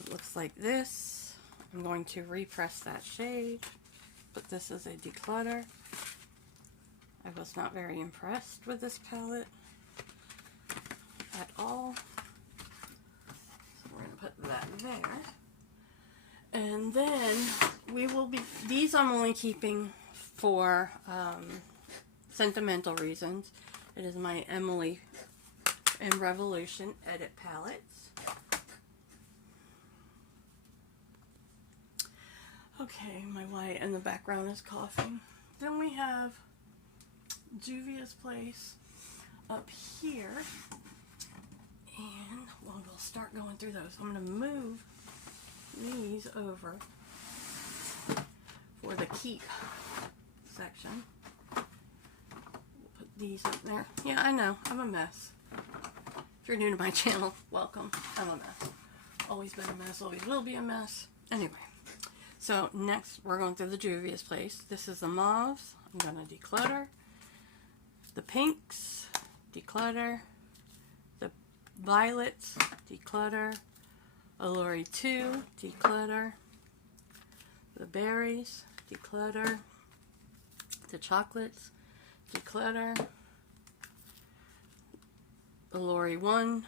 It looks like this. I'm going to repress that shade, but this is a declutter. I was not very impressed with this palette at all. So we're going to put that there. And then we will be, these I'm only keeping for sentimental reasons. It is my Emily and Revolution Edit palettes. Okay, my white in the background is coughing. Then we have Juvia's Place up here, and we'll start going through those. I'm going to move these over for the keep section. We'll put these up there. Yeah, I know, I'm a mess. If you're new to my channel, welcome. I'm a mess. Always been a mess, always will be a mess. Anyway, so next we're going through the Juvia's Place. This is the mauves. I'm going to declutter. The pinks, declutter. The violets, declutter. Allure 2, declutter. The berries, declutter. The chocolates, declutter. Allure 1,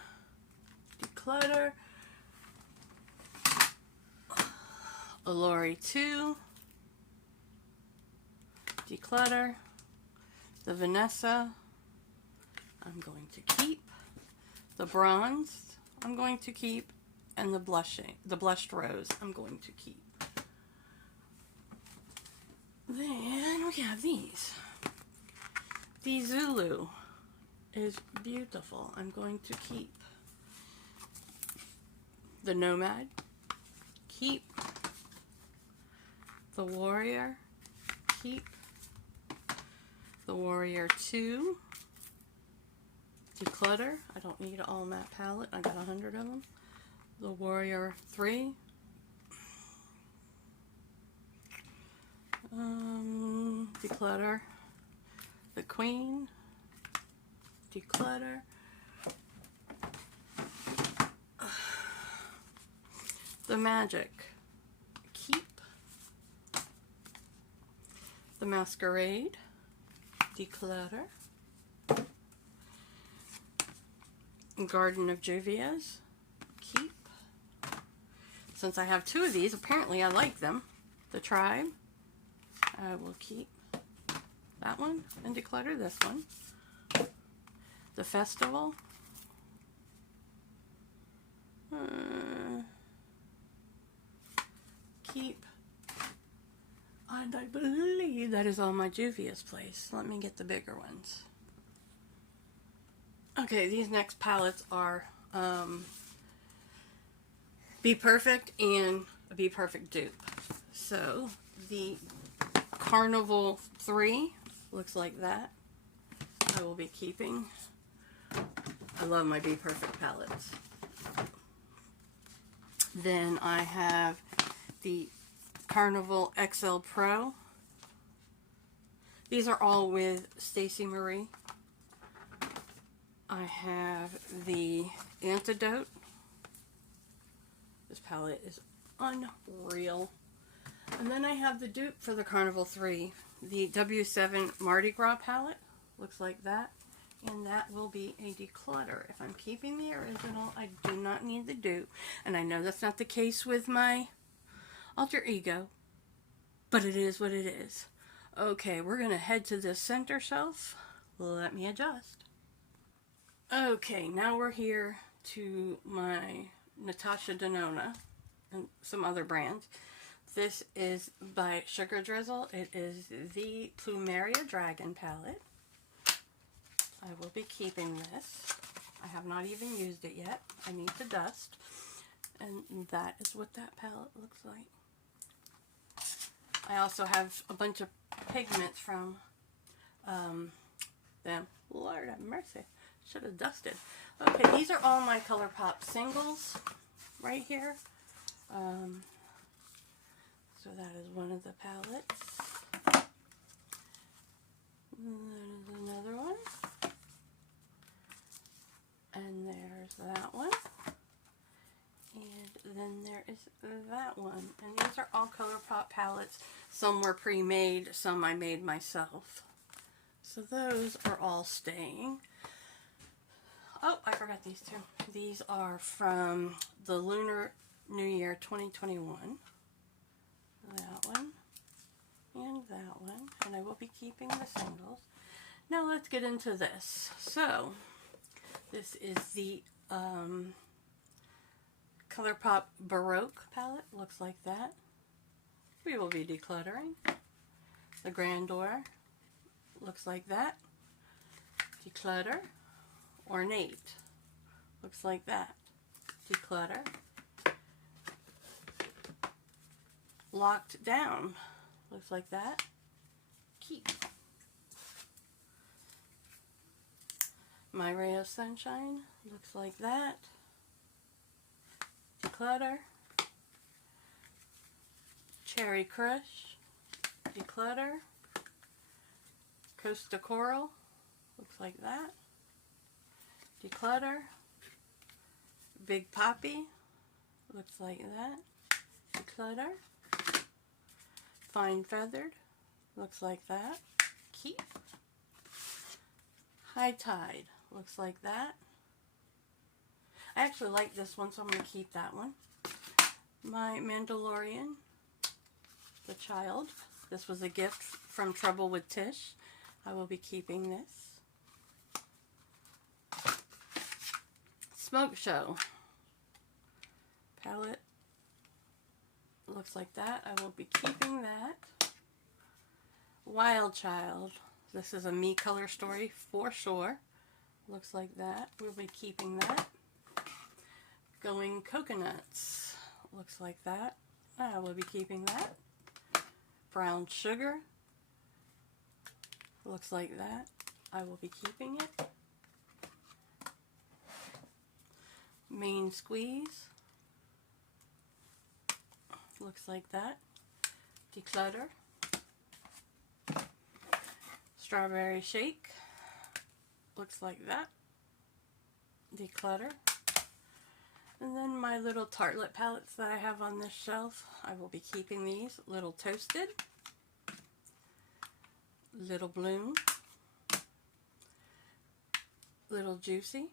declutter. Allure 2, declutter. The Vanessa, I'm going to keep. The bronze, I'm going to keep. And the blushed rose, I'm going to keep. Then we have these. The Zulu is beautiful. I'm going to keep. The Nomad, keep. The Warrior, keep. The Warrior 2, declutter. I don't need all matte palette. I got 100 of them. The Warrior 3. Declutter. The Queen. Declutter. The Magic. Keep. The Masquerade. Declutter. Garden of Juvia's. Keep. Since I have 2 of these, apparently I like them. The Tribe. I will keep that one and declutter this one. The Festival. Keep. And I believe that is all my Juvia's Place. Let me get the bigger ones. Okay, these next palettes are Be Perfect and a Be Perfect dupe. So, the Carnival 3 looks like that. I will be keeping. I love my Be Perfect palettes. Then I have the Carnival XL Pro. These are all with Stacey Marie. I have the Antidote. This palette is unreal. And then I have the dupe for the Carnival 3, the W7 Mardi Gras palette. Looks like that. And that will be a declutter. If I'm keeping the original, I do not need the dupe. And I know that's not the case with my alter ego, but it is what it is. Okay, we're going to head to this center shelf. Let me adjust. Okay, now we're here to my Natasha Denona and some other brands. This is by Sugar Drizzle. It is the Plumeria Dragon palette. I will be keeping this. I have not even used it yet. I need to dust. And that is what that palette looks like. I also have a bunch of pigments from them. Lord have mercy. Should have dusted. Okay, these are all my Colourpop singles right here. So that is one of the palettes. And that is another one. And there's that one. And then there is that one. And these are all Colourpop palettes. Some were pre-made, some I made myself. So those are all staying. Oh, I forgot these two. These are from the Lunar New Year 2021. That one. And that one. And I will be keeping the singles. Now let's get into this. So, this is the Colourpop Baroque palette. Looks like that. We will be decluttering. The Grandeur. Looks like that. Declutter. Ornate. Looks like that. Declutter. Locked Down. Looks like that. Keep. My Ray of Sunshine. Looks like that. Declutter. Cherry Crush. Declutter. Costa Coral. Looks like that. Declutter. Big Poppy. Looks like that. Declutter. Fine Feathered. Looks like that. Keep. High Tide. Looks like that. I actually like this one, so I'm going to keep that one. My Mandalorian. The Child. This was a gift from Trouble with Tish. I will be keeping this. Smoke Show palette. Looks like that. I will be keeping that. Wild Child. This is a me color story for sure. Looks like that. We'll be keeping that. Going Coconuts. Looks like that. I will be keeping that. Brown Sugar. Looks like that. I will be keeping it. Main Squeeze. Looks like that. Declutter. Strawberry Shake. Looks like that. Declutter. And then my little Tartelette palettes that I have on this shelf. I will be keeping these. Little Toasted. Little Bloom. Little Juicy.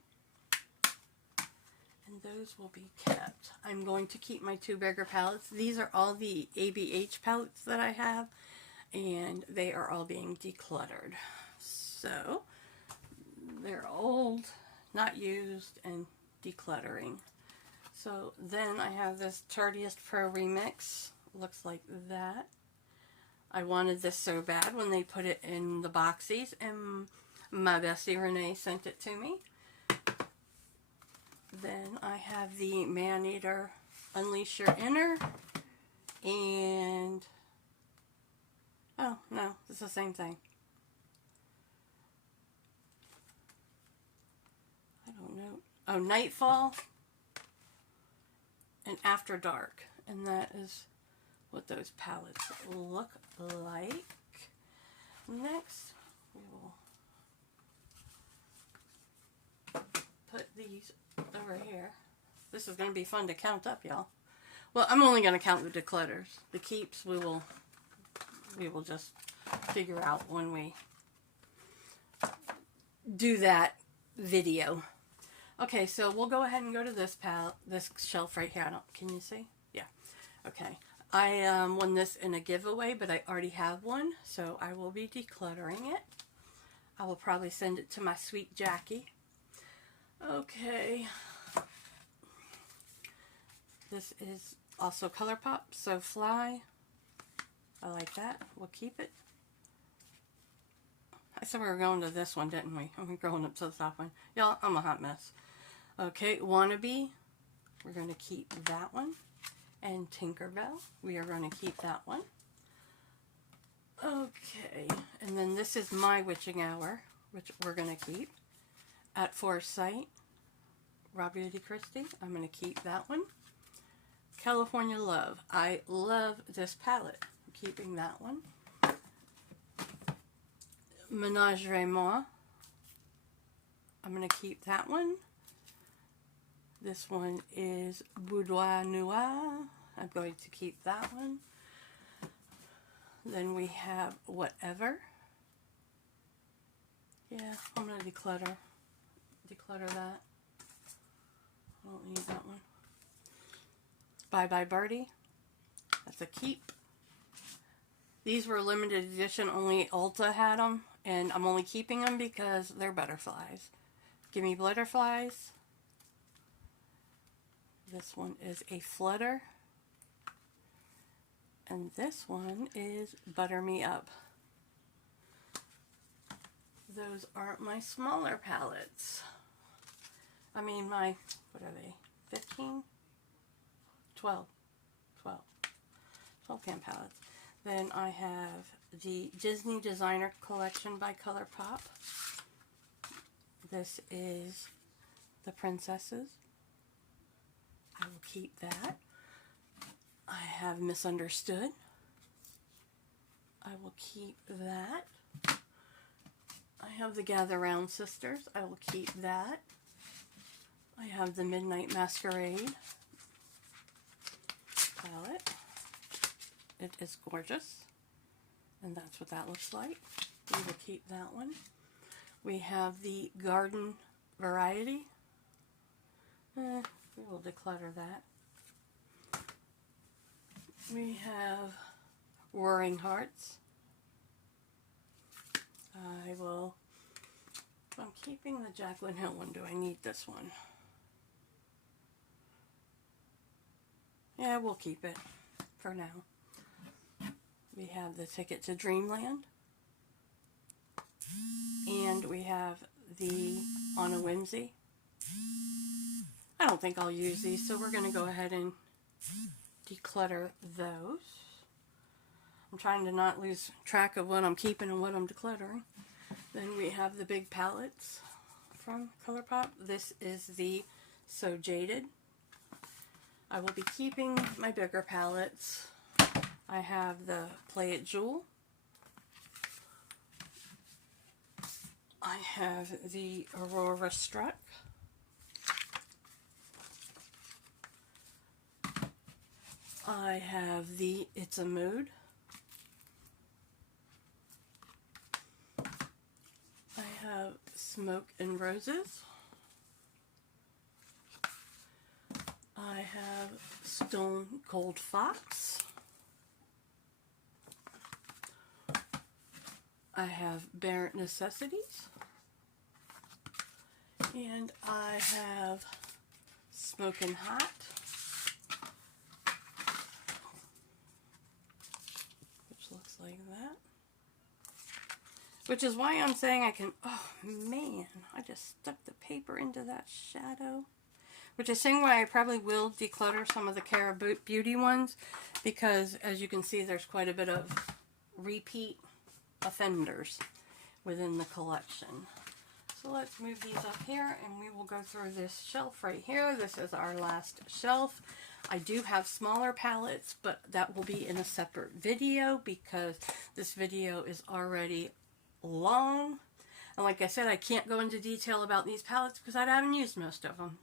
And those will be kept. I'm going to keep my two bigger palettes. These are all the ABH palettes that I have. And they are all being decluttered. So, they're old, not used, and decluttering. So, then I have this Tardiest Pro Remix. Looks like that. I wanted this so bad when they put it in the boxies, and my bestie Renee sent it to me. Then I have the Maneater Unleash Your Inner, and oh no, it's the same thing. I don't know. Oh, Nightfall and After Dark, and that is what those palettes look like. Next, we will put these over here. This is going to be fun to count up, y'all. Well, I'm only going to count the declutters. The keeps, we will just figure out when we do that video. Okay, so we'll go ahead and go to this this shelf right here. Can you see? Yeah. Okay. I won this in a giveaway, but I already have one, so I will be decluttering it. I will probably send it to my sweet Jackie. Okay. This is also Colourpop, So Fly. I like that. We'll keep it. I said we were going to this one, didn't we? We're going up to the top one. Y'all, I'm a hot mess. Okay, Wannabe. We're going to keep that one. And Tinkerbell. We are going to keep that one. Okay, and then this is My Witching Hour, which we're going to keep. At Foresight. Raw Beauty Christie. I'm going to keep that one. California Love. I love this palette. I'm keeping that one. Menage a Moi. I'm going to keep that one. This one is Boudoir Noir. I'm going to keep that one. Then we have Whatever. Yeah, I'm going to declutter that. I don't need that one. Bye Bye Birdie. That's a keep. These were limited edition, only Ulta had them, and I'm only keeping them because they're butterflies. Gimme Butterflies. This one is a Flutter. And this one is Butter Me Up. Those are my smaller palettes. I mean my, what are they, 15? 12 pan palettes. Then I have the Disney Designer Collection by Colourpop. This is the Princesses. I will keep that. I have Misunderstood. I will keep that. I have the Gather Round Sisters. I will keep that. I have the Midnight Masquerade palette. It is gorgeous. And that's what that looks like. We will keep that one. We have the Garden Variety. We will declutter that. We have Roaring Hearts. I'm keeping the Jaclyn Hill one. Do I need this one? Yeah, we'll keep it for now. We have the Ticket to Dreamland. And we have the On a Whimsy. I don't think I'll use these, so we're going to go ahead and declutter those. I'm trying to not lose track of what I'm keeping and what I'm decluttering. Then we have the big palettes from Colourpop. This is the So Jaded. I will be keeping my bigger palettes. I have the Play It Jewel. I have the Aurora Struck. I have the It's a Mood. I have Smoke and Roses. I have Stone Cold Fox. I have Bare Necessities. And I have Smokin' Hot. Which looks like that. Which is why I'm saying I can, oh man, I just stuck the paper into that shadow. Which is saying why I probably will declutter some of the Cara Beauty ones, because as you can see there's quite a bit of repeat offenders within the collection. So let's move these up here and we will go through this shelf right here. This is our last shelf. I do have smaller palettes, but that will be in a separate video because this video is already long. And like I said, I can't go into detail about these palettes because I haven't used most of them.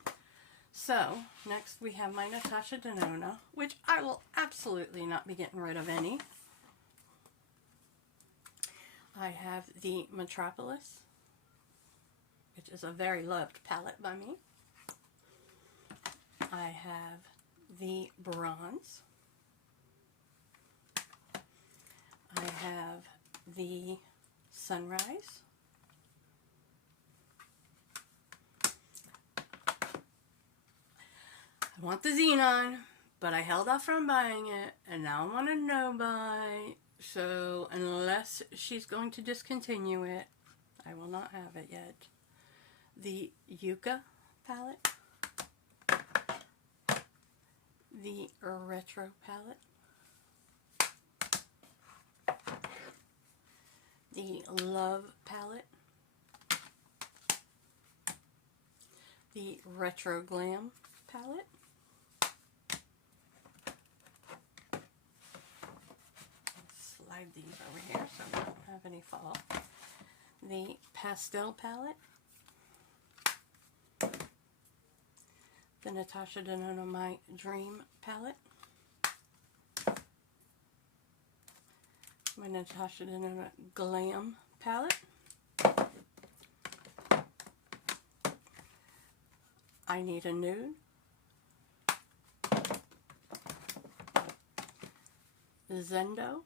So, next we have my Natasha Denona, which I will absolutely not be getting rid of any. I have the Metropolis, which is a very loved palette by me. I have the Bronze. I have the Sunrise. I want the Xenon, but I held off from buying it, and now I'm on a no-buy. So unless she's going to discontinue it, I will not have it yet. The Yucca palette. The Retro palette. The Love palette. The Retro Glam palette. Slide these over here so we don't have any fall. The Pastel palette. The Natasha Denona My Dream palette. My Natasha Denona Glam palette. I Need a Nude. Zendo.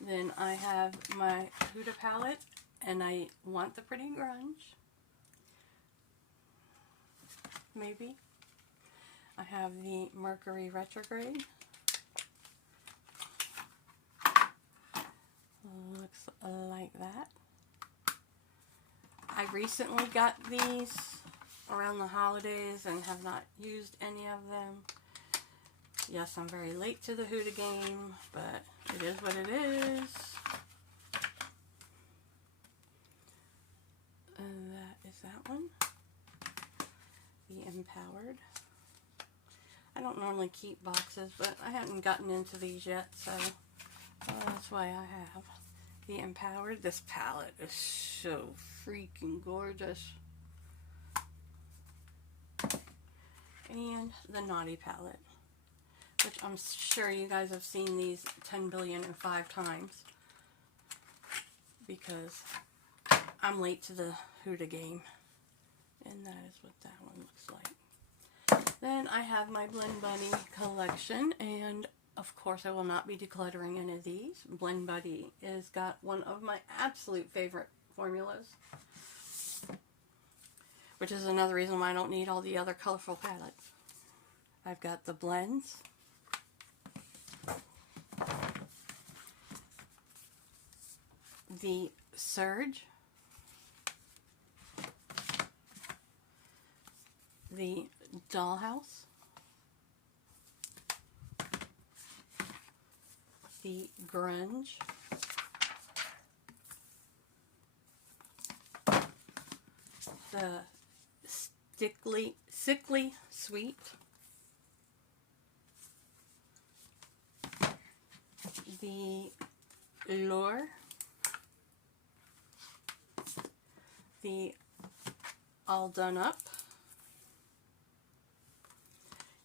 Then I have my Huda palette, and I want the Pretty Grunge. Maybe. I have the Mercury Retrograde. Looks like that. I recently got these around the holidays and have not used any of them. Yes, I'm very late to the Huda game, but it is what it is. And that is that one. The Empowered. I don't normally keep boxes, but I haven't gotten into these yet, so that's why I have. The Empowered. This palette is so freaking gorgeous. And the Naughty palette, which I'm sure you guys have seen these 10 billion and 5 times because I'm late to the Huda game. And that is what that one looks like. Then I have my Blend Buddy collection, and of course I will not be decluttering any of these. Blend Buddy has got one of my absolute favorite formulas, which is another reason why I don't need all the other colorful palettes. I've got the blends. The Surge. The Dollhouse. The Grunge. The Sickly Sweet. The Lure. The All Done Up.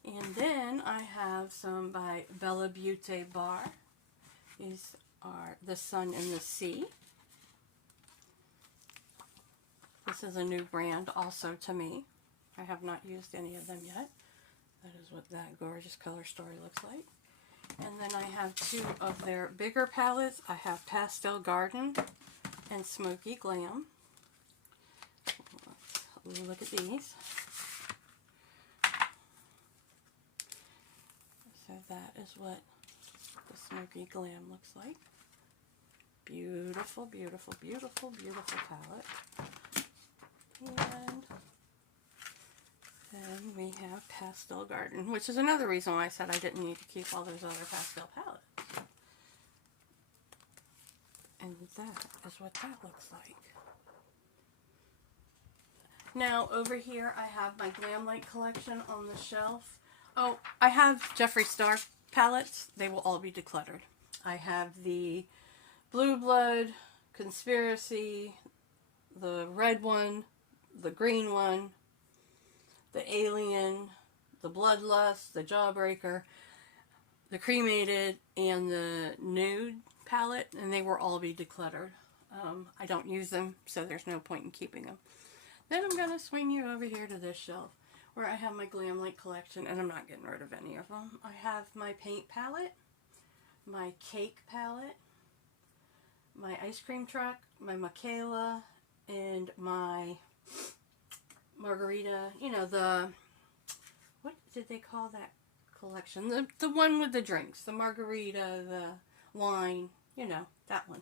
And then I have some by Bella Beauty Bar. These are The Sun and the Sea. This is a new brand also to me. I have not used any of them yet. That is what that gorgeous color story looks like. And then I have 2 of their bigger palettes. I have Pastel Garden and Smoky Glam. Let's look at these. So that is what the Smoky Glam looks like. Beautiful, beautiful, beautiful, beautiful palette. And then we have Pastel Garden, which is another reason why I said I didn't need to keep all those other pastel palettes. And that is what that looks like. Now over here I have my Glam Light collection on the shelf. Oh, I have Jeffree Star palettes. They will all be decluttered. I have the Blue Blood, Conspiracy, the red one, the green one, the Alien, the Bloodlust, the Jawbreaker, the Cremated, and the Nude palette, and they will all be decluttered. I don't use them, so there's no point in keeping them. Then I'm going to swing you over here to this shelf where I have my Glam Light collection, and I'm not getting rid of any of them. I have my paint palette, my cake palette, my ice cream truck, my Michaela, and my margarita, you know, the, what did they call that collection? The one with the drinks, the margarita, the wine, you know, that one.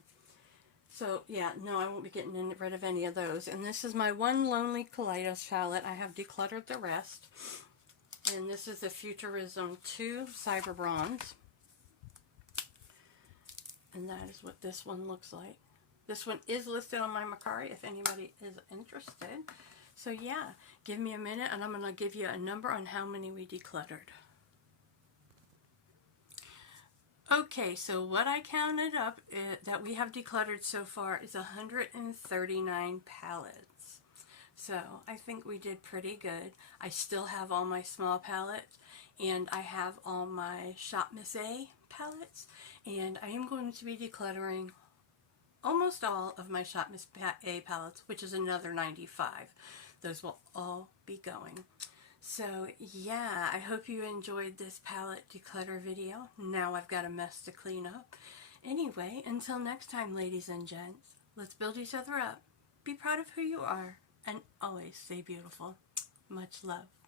So, yeah, no, I won't be getting rid of any of those. And this is my one Lonely Kaleidos palette. I have decluttered the rest. And this is the Futurism 2 Cyber Bronze. And that is what this one looks like. This one is listed on my Mercari if anybody is interested. So, yeah, give me a minute and I'm going to give you a number on how many we decluttered. Okay, so what I counted up that we have decluttered so far is 139 palettes. So I think we did pretty good. I still have all my small palettes, and I have all my Shop Miss A palettes, and I am going to be decluttering almost all of my Shop Miss A palettes, which is another 95. Those will all be going. So, yeah, I hope you enjoyed this palette declutter video. Now I've got a mess to clean up. Anyway, until next time, ladies and gents, let's build each other up. Be proud of who you are, and always stay beautiful. Much love.